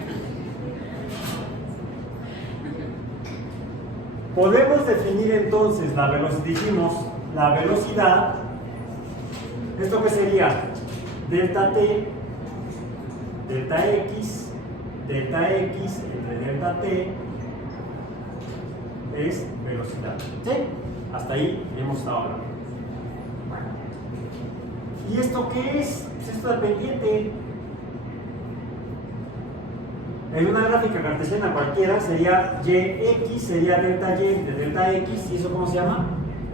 Podemos definir entonces la velocidad, dijimos, la velocidad, ¿esto qué sería? Delta T, delta X entre delta T es velocidad. ¿Sí? Hasta ahí hemos estado hablando. ¿Y esto qué es? Es esto dependiente. En una gráfica cartesiana cualquiera sería YX, sería delta Y de delta X, ¿y eso cómo se llama?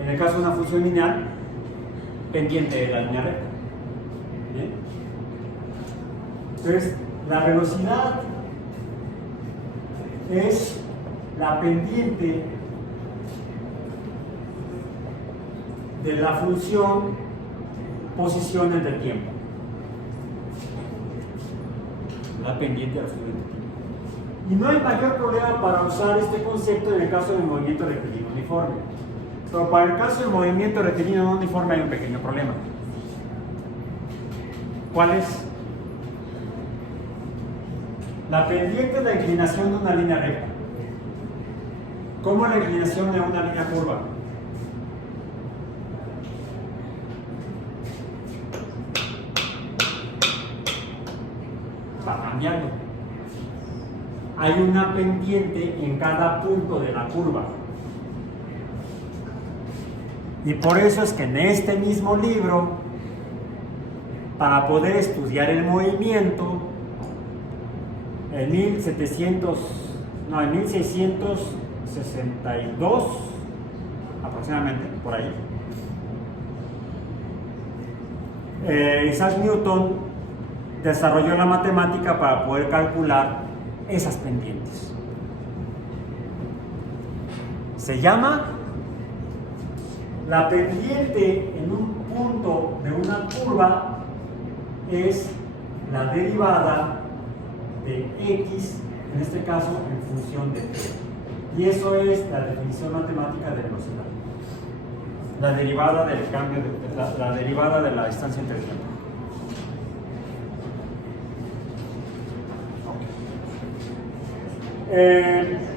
En el caso de una función lineal, pendiente de la línea recta. ¿Bien? Entonces, la velocidad es la pendiente de la función posiciones del tiempo. La pendiente de la función del tiempo. Y no hay mayor problema para usar este concepto en el caso del movimiento rectilíneo uniforme. Pero para el caso del movimiento rectilíneo no uniforme hay un pequeño problema. ¿Cuál es? La pendiente es la inclinación de una línea recta. ¿Cómo es la inclinación de una línea curva? Va cambiando. Hay una pendiente en cada punto de la curva. Y por eso es que en este mismo libro, para poder estudiar el movimiento, en 1662 aproximadamente, por ahí, Isaac Newton desarrolló la matemática para poder calcular esas pendientes. Se llama La pendiente en un punto de una curva es la derivada de x, en este caso en función de t. Y eso es la definición matemática de velocidad. La derivada del cambio, la derivada de la distancia entre el tiempo.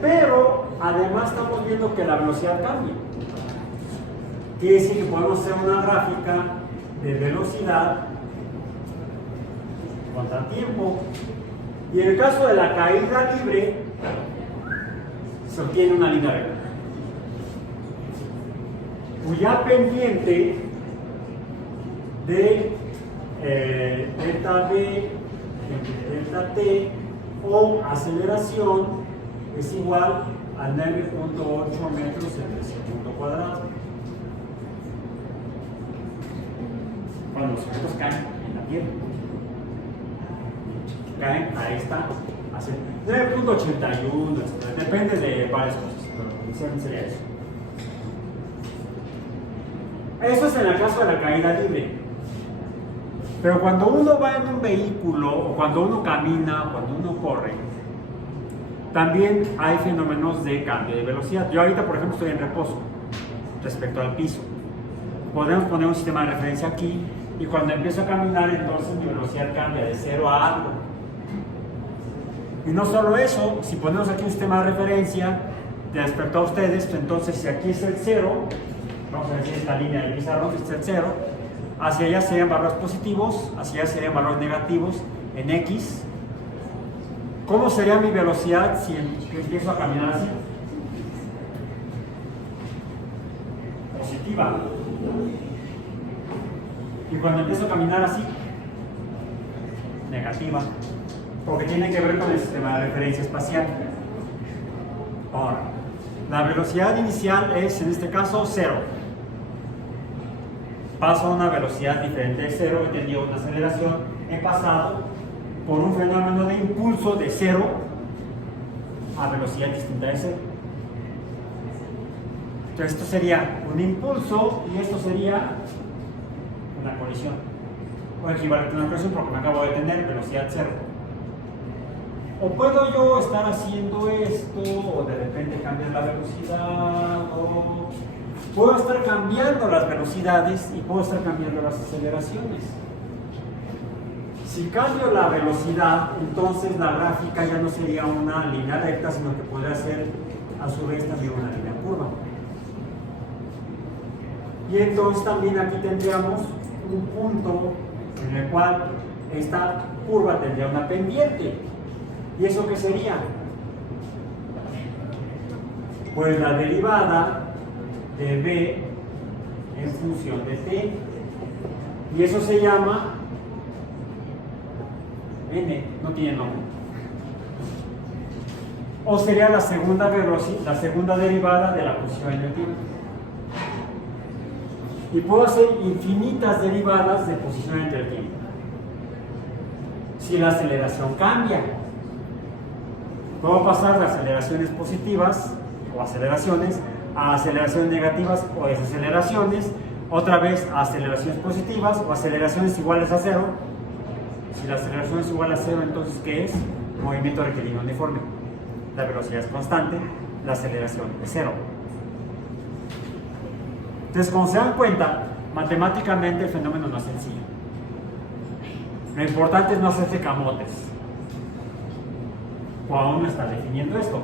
Pero además estamos viendo que la velocidad cambia. Quiere decir que podemos hacer una gráfica de velocidad contra tiempo. Y en el caso de la caída libre, se obtiene una línea recta, cuya pendiente de delta v delta t o aceleración es igual a 9.8 metros en el segundo cuadrado. Cuando los objetos caen en la Tierra, caen a esta 9.81, depende de varias cosas, pero inicialmente sería eso. Eso es en el caso de la caída libre. Pero cuando uno va en un vehículo, o cuando uno camina, o cuando uno corre, también hay fenómenos de cambio de velocidad. Yo ahorita, por ejemplo, estoy en reposo respecto al piso. Podemos poner un sistema de referencia aquí, y cuando empiezo a caminar, entonces mi velocidad cambia de 0 a algo. Y no solo eso, si ponemos aquí un sistema de referencia respecto a ustedes, entonces si aquí es el 0, vamos a decir esta línea del pizarrón, este es el 0, hacia allá serían valores positivos, hacia allá serían valores negativos en x. ¿Cómo sería mi velocidad si empiezo a caminar así? Positiva. Y cuando empiezo a caminar así, negativa, porque tiene que ver con el sistema de referencia espacial. Ahora, la velocidad inicial es, en este caso, 0. Paso a una velocidad diferente de 0, he tenido una aceleración, he pasado por un fenómeno de impulso de 0 a velocidad distinta de 0. Entonces esto sería un impulso y esto sería una colisión. O equivalente a una colisión porque me acabo de tener velocidad 0. O puedo yo estar haciendo esto, o de repente cambiar la velocidad, o puedo estar cambiando las velocidades y puedo estar cambiando las aceleraciones. Si cambio la velocidad, entonces la gráfica ya no sería una línea recta, sino que podría ser a su vez también una línea curva. Y entonces también aquí tendríamos un punto en el cual esta curva tendría una pendiente. ¿Y eso qué sería? Pues la derivada de b en función de t. Y eso se llama n, no tiene nombre. O sería la segunda derivada de la posición en el tiempo. Y puedo hacer infinitas derivadas de posición entre el tiempo. Si la aceleración cambia, puedo pasar de aceleraciones positivas o aceleraciones a aceleraciones negativas o desaceleraciones, otra vez a aceleraciones positivas o aceleraciones iguales a 0. Si la aceleración es igual a 0, entonces ¿qué es? Movimiento rectilíneo uniforme. La velocidad es constante, la aceleración es 0. Entonces, como se dan cuenta, matemáticamente el fenómeno no es sencillo. Lo importante es no hacerse camotes cuando uno está definiendo esto.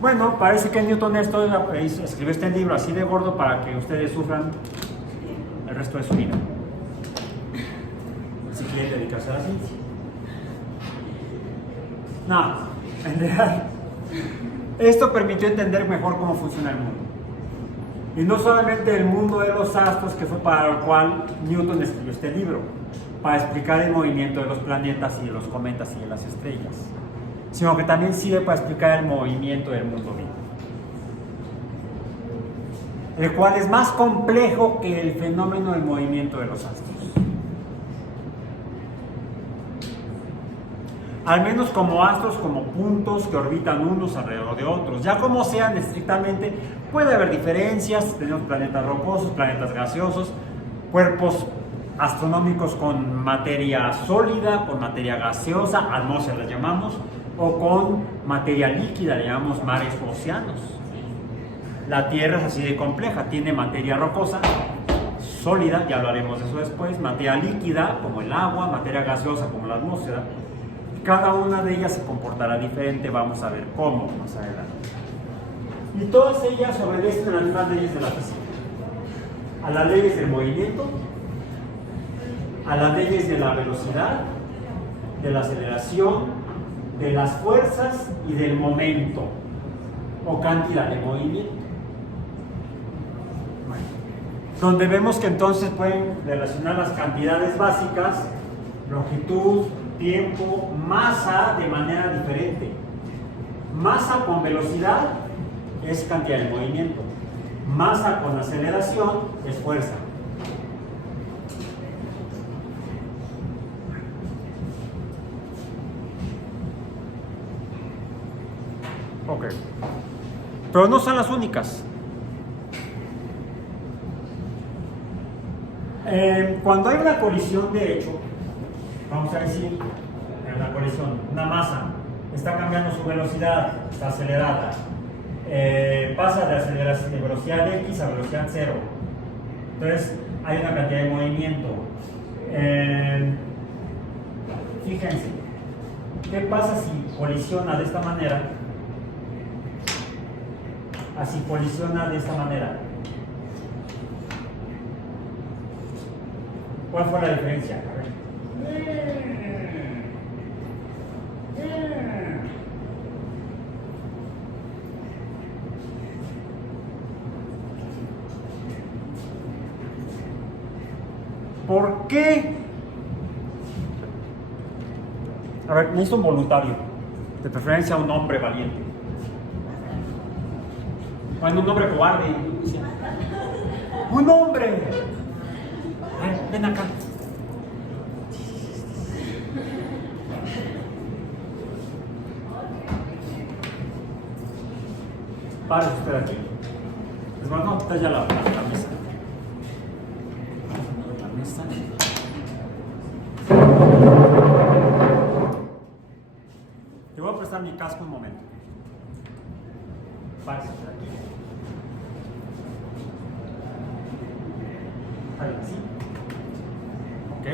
Bueno, parece que Newton escribió este libro así de gordo para que ustedes sufran el resto de su vida, si quieren dedicarse a la ciencia. No, en realidad, esto permitió entender mejor cómo funciona el mundo. Y no solamente el mundo de los astros, que fue para lo cual Newton escribió este libro, para explicar el movimiento de los planetas y de los cometas y de las estrellas, sino que también sirve para explicar el movimiento del mundo vivo, el cual es más complejo que el fenómeno del movimiento de los astros. al menos como astros, como puntos que orbitan unos alrededor de otros. Ya como sean estrictamente, puede haber diferencias. Tenemos planetas rocosos, planetas gaseosos, cuerpos astronómicos con materia sólida, con materia gaseosa, atmósferas llamamos, o con materia líquida, le llamamos mares o océanos. La Tierra es así de compleja, tiene materia rocosa, sólida, ya hablaremos de eso después, materia líquida como el agua, materia gaseosa como la atmósfera. Cada una de ellas se comportará diferente, vamos a ver cómo más adelante. Y todas ellas obedecen a las mismas leyes de la física, a las leyes del movimiento, a las leyes de la velocidad, de la aceleración, de las fuerzas y del momento o cantidad de movimiento. Donde vemos que entonces pueden relacionar las cantidades básicas, longitud, tiempo, masa de manera diferente. Masa con velocidad es cantidad de movimiento. Masa con aceleración es fuerza. Ok. Pero no son las únicas. Cuando hay una colisión, de hecho, vamos a decir, una colisión, una masa está cambiando su velocidad, está acelerada, pasa de velocidad X a velocidad 0. Entonces hay una cantidad de movimiento. Fíjense, ¿qué pasa si colisiona de esta manera? Así colisiona de esta manera. ¿Cuál fue la diferencia? A ver. ¿Por qué? A ver, necesito un voluntario, de preferencia un hombre valiente. Bueno, un hombre cobarde. ¡Un hombre! A ver, ven acá. Párese usted aquí. Es más, no, está ya la mesa. La mesa. Te voy a prestar mi casco un momento. Párese usted aquí. Ahí, sí. Ok.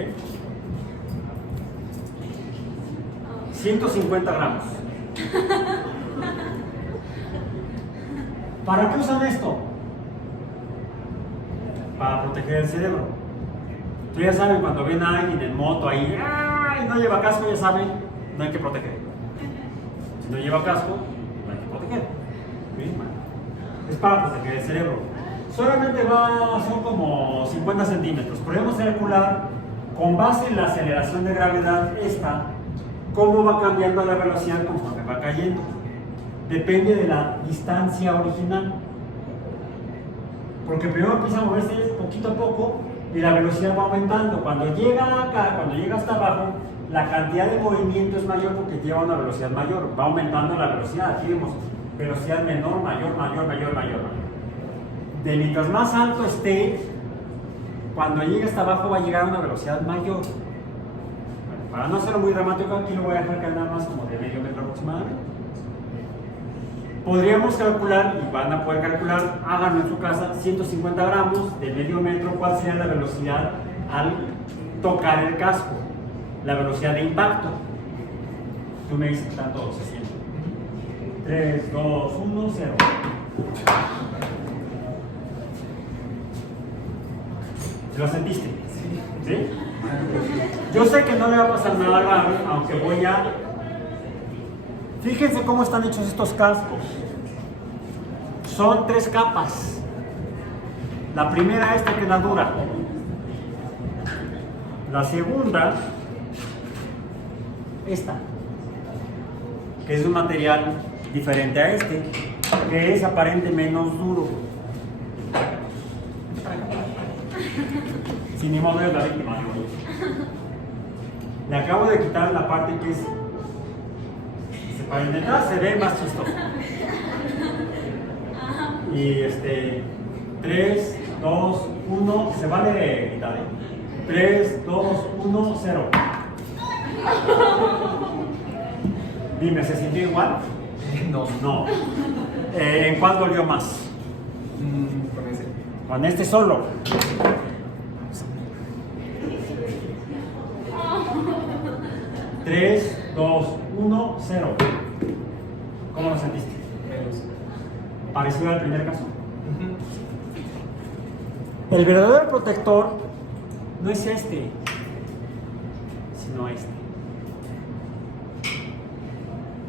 150 gramos. ¿Para qué usan esto? Para proteger el cerebro. Ustedes ya saben, cuando ven a alguien en moto ahí, ¡ay! No lleva casco, ya saben, no hay que proteger. Si no lleva casco, no hay que proteger. ¿Sí? Es para proteger el cerebro. Solamente son como 50 centímetros. Podemos calcular, con base en la aceleración de gravedad, cómo va cambiando la velocidad conforme va cayendo. Depende de la distancia original. Porque primero empieza a moverse poquito a poco y la velocidad va aumentando. Cuando llega acá, cuando llega hasta abajo, la cantidad de movimiento es mayor porque lleva una velocidad mayor. Va aumentando la velocidad. Aquí vemos velocidad menor, mayor. De mientras más alto esté, cuando llegue hasta abajo va a llegar a una velocidad mayor. Para no hacerlo muy dramático, aquí lo voy a dejar que nada más como de medio metro aproximadamente. Podríamos calcular, y van a poder calcular, háganlo en su casa, 150 gramos de medio metro, ¿cuál sería la velocidad al tocar el casco? La velocidad de impacto. Tú me dices que están todos, se sienten. 3, 2, 1, 0. ¿Lo sentiste? ¿Sí? Yo sé que no le va a pasar nada grave, aunque voy a... Fíjense cómo están hechos estos cascos. Son 3 capas. La primera, esta que es la dura. La segunda, esta, que es un material diferente a este, que es aparentemente menos duro. Sin ni modo de la víctima, digo yo. Le acabo de quitar la parte que es Para intentar se ve más chistoso. Y 3, 2, 1, se vale de gritar, 3, 2, 1, 0. Dime, ¿se sintió igual? No. ¿En cuál dolió más? Con ese. Con este solo. Tres, 2, 1, 0. ¿Cómo lo sentiste? Menos. ¿Parecido al primer caso? El verdadero protector no es este, sino este.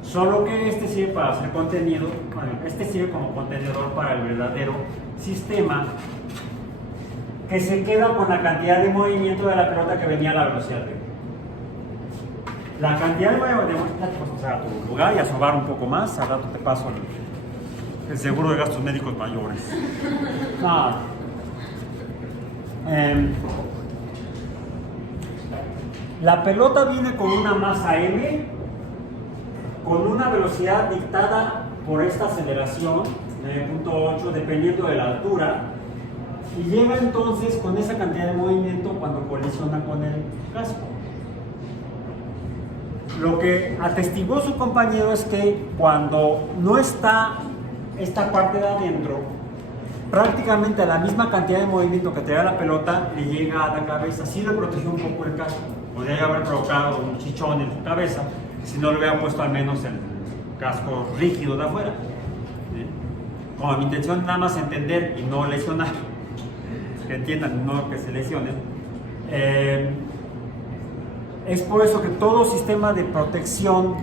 Solo que este sirve para hacer contenido, bueno, este sirve como contenedor para el verdadero sistema que se queda con la cantidad de movimiento de la pelota que venía a la velocidad de la cantidad de movimiento. Pues, o sea, a tu lugar y asomar un poco más. Al rato te paso el seguro de gastos médicos mayores. No. La pelota viene con una masa m, con una velocidad dictada por esta aceleración de 0.8 dependiendo de la altura, y llega entonces con esa cantidad de movimiento cuando colisiona con el casco. Lo que atestiguó su compañero es que cuando no está esta parte de adentro, prácticamente a la misma cantidad de movimiento que traía la pelota le llega a la cabeza. Sí le protegió un poco el casco, podría haber provocado un chichón en su cabeza si no le hubiera puesto al menos el casco rígido de afuera. Como mi intención nada más entender y no lesionar, que entiendan, no que se lesionen. Es por eso que todo sistema de protección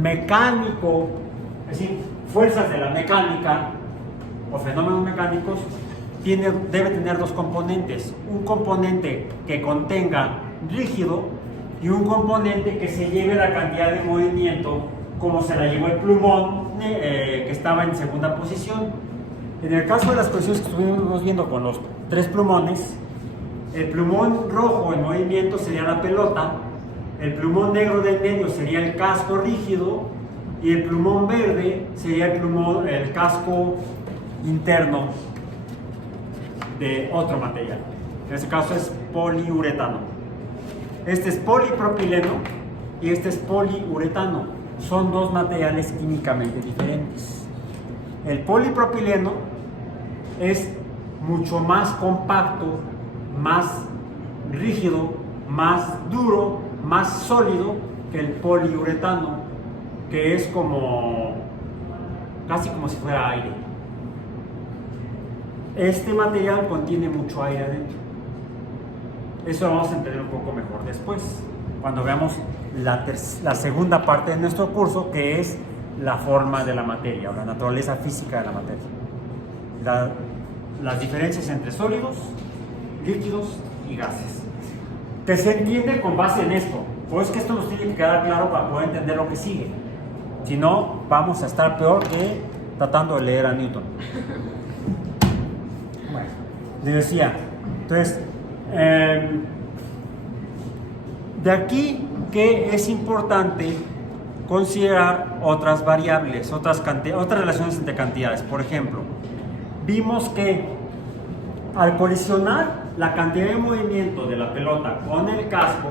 mecánico, es decir, fuerzas de la mecánica o fenómenos mecánicos, debe tener dos componentes: un componente que contenga rígido y un componente que se lleve la cantidad de movimiento como se la llevó el plumón que estaba en segunda posición. En el caso de las colisiones que estuvimos viendo con los tres plumones, el plumón rojo en movimiento sería la pelota, el plumón negro del medio sería el casco rígido y el plumón verde sería el casco interno de otro material. En este caso es poliuretano. Este es polipropileno y este es poliuretano. Son dos materiales químicamente diferentes. El polipropileno es mucho más compacto, más rígido, más duro, más sólido que el poliuretano, que es casi como si fuera aire. Este material contiene mucho aire adentro. Eso lo vamos a entender un poco mejor después, cuando veamos la segunda parte de nuestro curso, que es la forma de la materia o la naturaleza física de la materia. Las diferencias entre sólidos, líquidos y gases. Que se entiende con base en esto. Pues que esto nos tiene que quedar claro para poder entender lo que sigue. Si no, vamos a estar peor que tratando de leer a Newton. Bueno, les decía, entonces, de aquí que es importante considerar otras variables, otras relaciones entre cantidades. Por ejemplo, vimos que al colisionar la cantidad de movimiento de la pelota con el casco,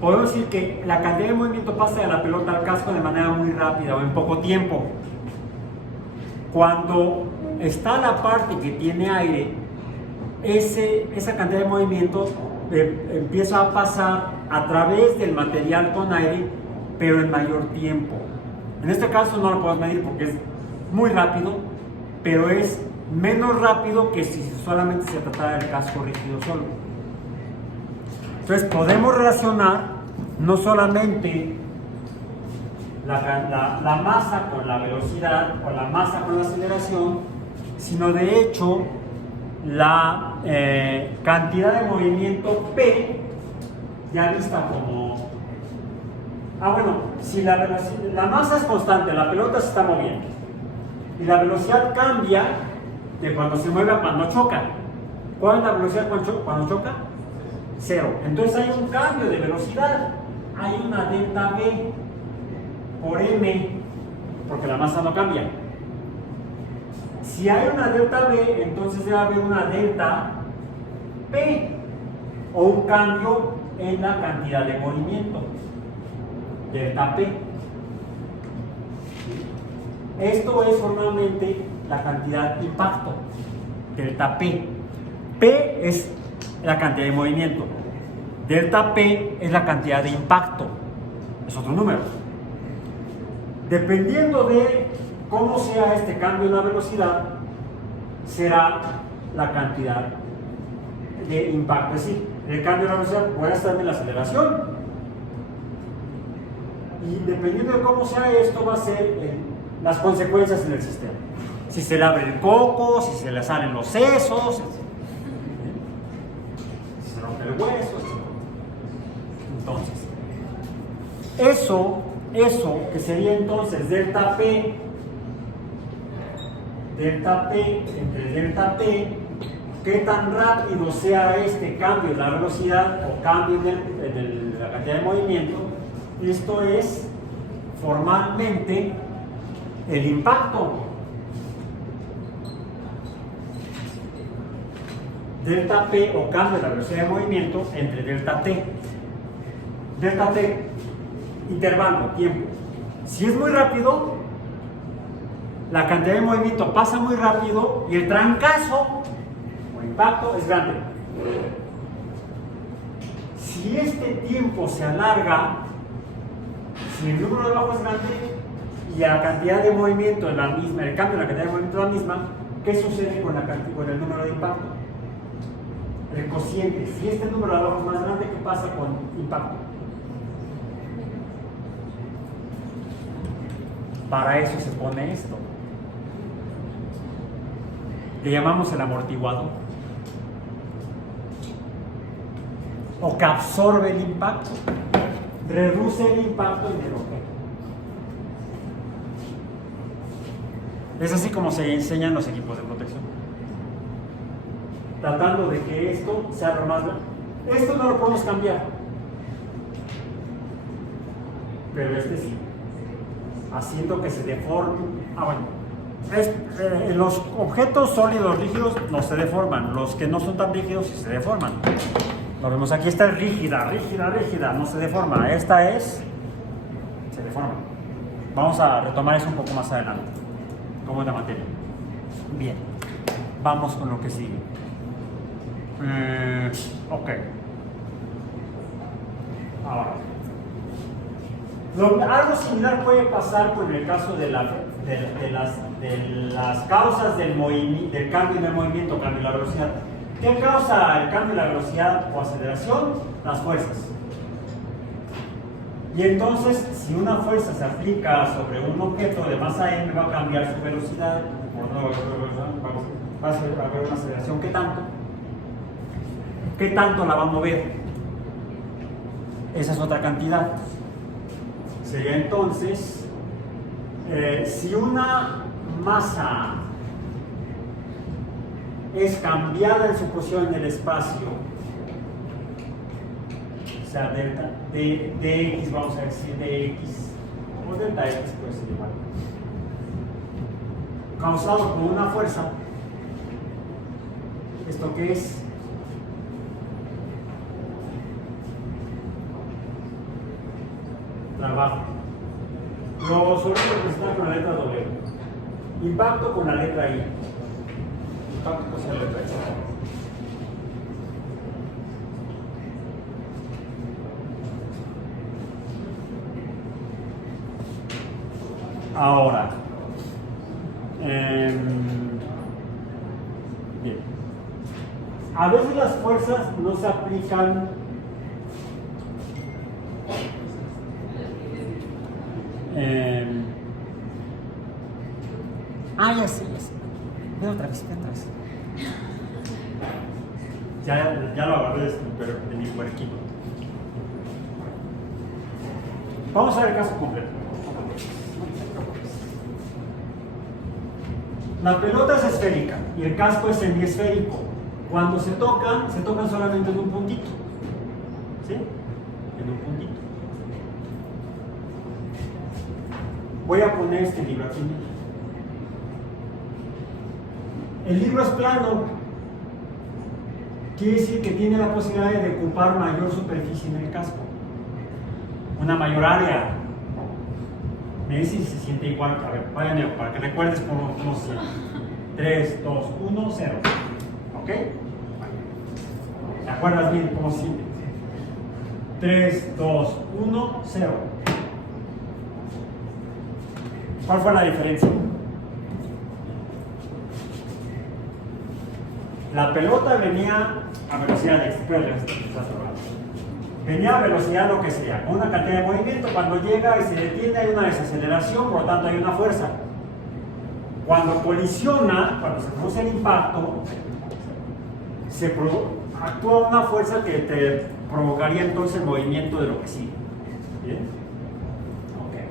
podemos decir que la cantidad de movimiento pasa de la pelota al casco de manera muy rápida o en poco tiempo. Cuando está la parte que tiene aire, esa cantidad de movimiento empieza a pasar a través del material con aire, pero en mayor tiempo. En este caso no lo podemos medir porque es muy rápido, pero es menos rápido que si solamente se tratara del casco rígido solo. Entonces podemos relacionar no solamente la masa con la velocidad o la masa con la aceleración, sino de hecho la cantidad de movimiento P, ya vista como... si la masa es constante, la pelota se está moviendo y la velocidad cambia de cuando se mueve a cuando choca. ¿Cuál es la velocidad cuando choca? 0. Entonces hay un cambio de velocidad, hay una delta V. por m, porque la masa no cambia. Si hay una delta v, entonces debe haber una delta p, o un cambio en la cantidad de movimiento, delta p. Esto es formalmente la cantidad de impacto, delta p. P es la cantidad de movimiento, delta p es la cantidad de impacto, es otro número. Dependiendo de cómo sea este cambio en la velocidad, será la cantidad de impacto. Es decir, el cambio de la velocidad puede estar en la aceleración, y dependiendo de cómo sea esto, va a ser las consecuencias en el sistema. Si se le abre el coco, si se le salen los sesos, si se rompe el hueso, etc. Entonces, eso que sería entonces delta P entre delta T, qué tan rápido sea este cambio en la velocidad o cambio en la cantidad de movimiento, esto es formalmente el impacto. Delta P o cambio en la velocidad de movimiento entre delta T. Delta T, intervalo, tiempo. Si es muy rápido, la cantidad de movimiento pasa muy rápido y el trancazo o impacto es grande. Si este tiempo se alarga, si el número de abajo es grande y la cantidad de movimiento es la misma, el cambio de la cantidad de movimiento es la misma, ¿qué sucede con el número de impacto? El cociente. Si este número de abajo es más grande, ¿qué pasa con impacto? Para eso se pone esto. Le llamamos el amortiguador, o que absorbe el impacto, reduce el impacto en el objeto. Es así como se enseñan los equipos de protección, tratando de que esto sea lo más grande. Esto no lo podemos cambiar, pero este sí, haciendo que se deforme. Los objetos sólidos rígidos no se deforman, los que no son tan rígidos sí se deforman. Lo vemos aquí, esta es rígida, no se deforma. Esta se deforma. Vamos a retomar eso un poco más adelante, cómo es la materia. Bien, vamos con lo que sigue. Ok. Ahora, algo similar puede pasar con el caso de las causas del cambio de movimiento, cambio de la velocidad. ¿Qué causa el cambio de la velocidad o aceleración? Las fuerzas. Y entonces, si una fuerza se aplica sobre un objeto de masa m, va a cambiar su velocidad, va a haber una aceleración. ¿Qué tanto la va a mover? Esa es otra cantidad. Sería entonces, si una masa es cambiada en su posición en el espacio, o sea, delta dx, vamos a decir dx, o delta x puede ser igual, causado por una fuerza, ¿esto qué es? Trabajo. Lo solemos representar con la letra W. Impacto con la letra I. Impacto con la letra I. Ahora, bien. A veces las fuerzas no se aplican ya sé. Ve otra vez. Ya lo agarré de mi puerquito. Vamos a ver el caso completo. La pelota es esférica y el casco es semiesférico. Cuando se tocan solamente en un puntito. ¿Sí? En un puntito. voy a poner este libro aquí. El libro es plano, quiere decir que tiene la posibilidad de ocupar mayor superficie en el casco, una mayor área. Me dicen si se siente igual. A ver, vayan para que recuerdes cómo se siente. 3, 2, 1, 0. ¿Ok? ¿Te acuerdas bien cómo se siente? 3, 2, 1, 0. ¿Cuál fue la diferencia? La pelota venía a velocidad extra. Venía a velocidad lo que sea, con una cantidad de movimiento. Cuando llega y se detiene hay una desaceleración, por lo tanto hay una fuerza. Cuando colisiona, cuando se produce el impacto, actúa una fuerza que te provocaría entonces el movimiento de lo que sigue. ¿Bien? Okay.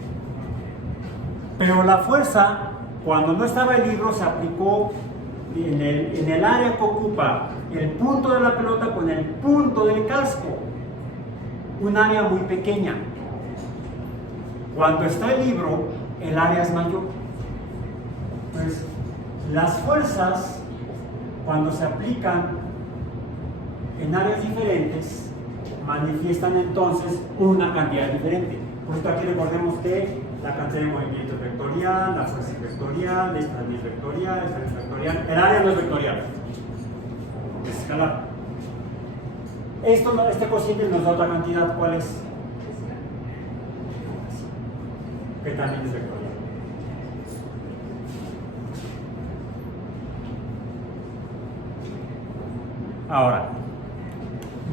Pero la fuerza, cuando no estaba el libro, se aplicó en el área que ocupa el punto de la pelota con el punto del casco. Un área muy pequeña. Cuando está el libro, el área es mayor. Entonces, las fuerzas, cuando se aplican en áreas diferentes, manifiestan entonces una cantidad diferente. Por esto aquí recordemos que la cantidad de movimiento es vectorial, la fuerza es vectorial, esta también es vectorial, esta es vectorial. El área no es vectorial, es escalar. Este cociente nos da otra cantidad, ¿cuál es? Que también es vectorial. Ahora,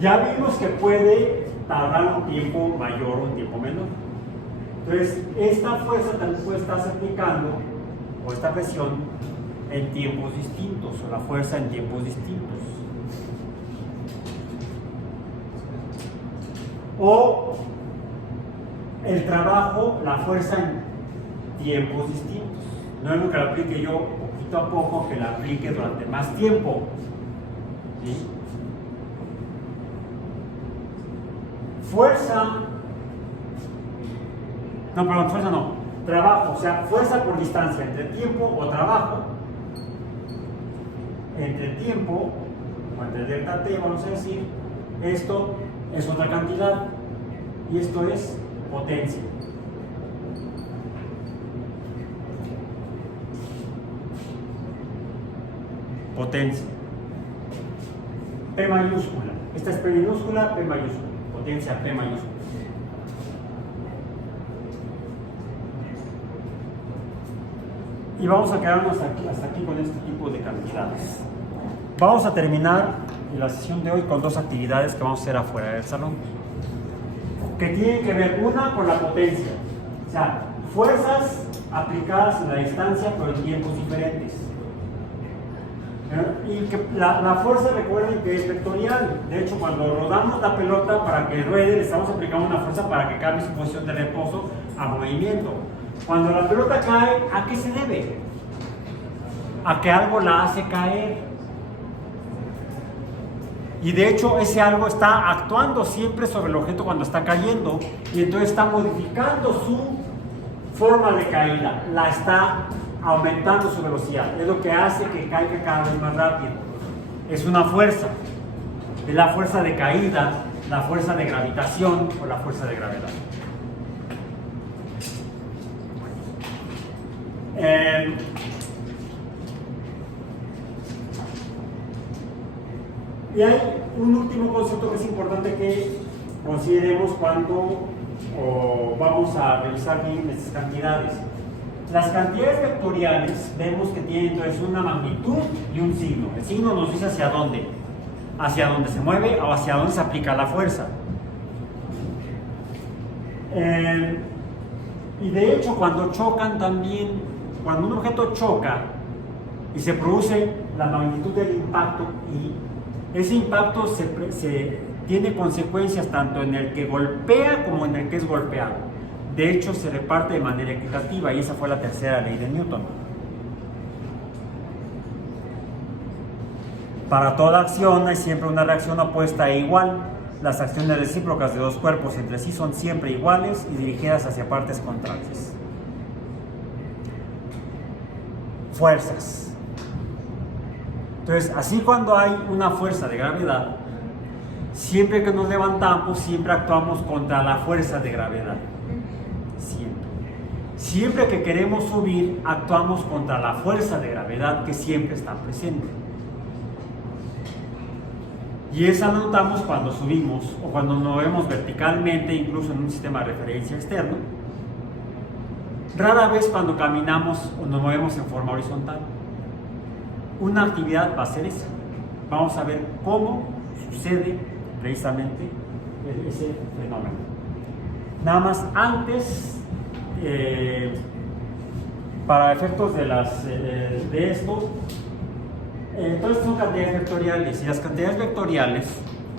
ya vimos que puede tardar un tiempo mayor o un tiempo menor. Entonces, esta fuerza también puede estarse aplicando, o esta presión, en tiempos distintos, o la fuerza en tiempos distintos. O el trabajo, la fuerza en tiempos distintos. No es lo que la aplique yo poquito a poco, que la aplique durante más tiempo. ¿Sí? Fuerza, no, perdón, fuerza no, trabajo, o sea, fuerza por distancia, entre tiempo o trabajo, entre tiempo, o entre delta t, vamos a decir, esto es otra cantidad, y esto es potencia. Potencia. P mayúscula. Esta es P minúscula, P mayúscula. Potencia P mayúscula. Y vamos a quedarnos hasta aquí con este tipo de cantidades. Vamos a terminar la sesión de hoy con dos actividades que vamos a hacer afuera del salón, que tienen que ver una con la potencia, o sea, fuerzas aplicadas en la distancia pero en tiempos diferentes. Y que la fuerza, recuerden que es vectorial. De hecho, cuando rodamos la pelota para que ruede, le estamos aplicando una fuerza para que cambie su posición de reposo a movimiento. Cuando la pelota cae, ¿a qué se debe? A que algo la hace caer. Y de hecho, ese algo está actuando siempre sobre el objeto cuando está cayendo, y entonces está modificando su forma de caída, la está aumentando su velocidad, es lo que hace que caiga cada vez más rápido. Es una fuerza, es la fuerza de caída, la fuerza de gravitación o la fuerza de gravedad. Y hay un último concepto que es importante que consideremos cuando vamos a revisar bien estas cantidades. Las cantidades vectoriales vemos que tienen entonces una magnitud y un signo. El signo nos dice hacia dónde se mueve o hacia dónde se aplica la fuerza. Y de hecho, cuando chocan también, cuando un objeto choca y se produce la magnitud del impacto, y ese impacto tiene consecuencias tanto en el que golpea como en el que es golpeado. De hecho, se reparte de manera equitativa, y esa fue la tercera ley de Newton. Para toda acción hay siempre una reacción opuesta e igual. Las acciones recíprocas de dos cuerpos entre sí son siempre iguales y dirigidas hacia partes contrarias. fuerzas. Entonces, así cuando hay una fuerza de gravedad, siempre que nos levantamos, siempre actuamos contra la fuerza de gravedad. Siempre. Siempre que queremos subir, actuamos contra la fuerza de gravedad que siempre está presente. Y esa la notamos cuando subimos o cuando nos movemos verticalmente, incluso en un sistema de referencia externo. Rara vez cuando caminamos o nos movemos en forma horizontal. Una actividad va a ser esa. Vamos a ver cómo sucede precisamente ese fenómeno. Nada más antes, para efectos de esto, entonces son cantidades vectoriales, y las cantidades vectoriales,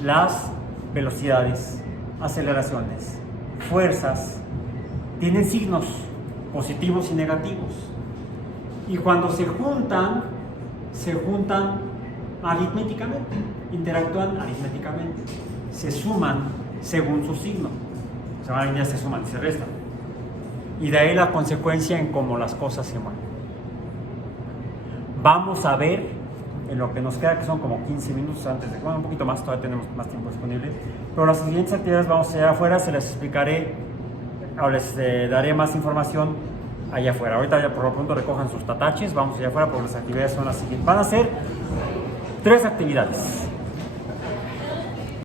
las velocidades, aceleraciones, fuerzas, tienen signos positivos y negativos, y cuando se juntan aritméticamente, interactúan aritméticamente, se suman según su signo, ya se suman y se restan, y de ahí la consecuencia en cómo las cosas se mueven. Vamos a ver en lo que nos queda, que son como 15 minutos antes de, bueno, un poquito más, todavía tenemos más tiempo disponible, pero las siguientes actividades vamos allá afuera, se les explicaré o les daré más información allá afuera. Ahorita ya por lo pronto recojan sus tataches, vamos allá afuera porque las actividades son las siguientes. Van a ser 3 actividades.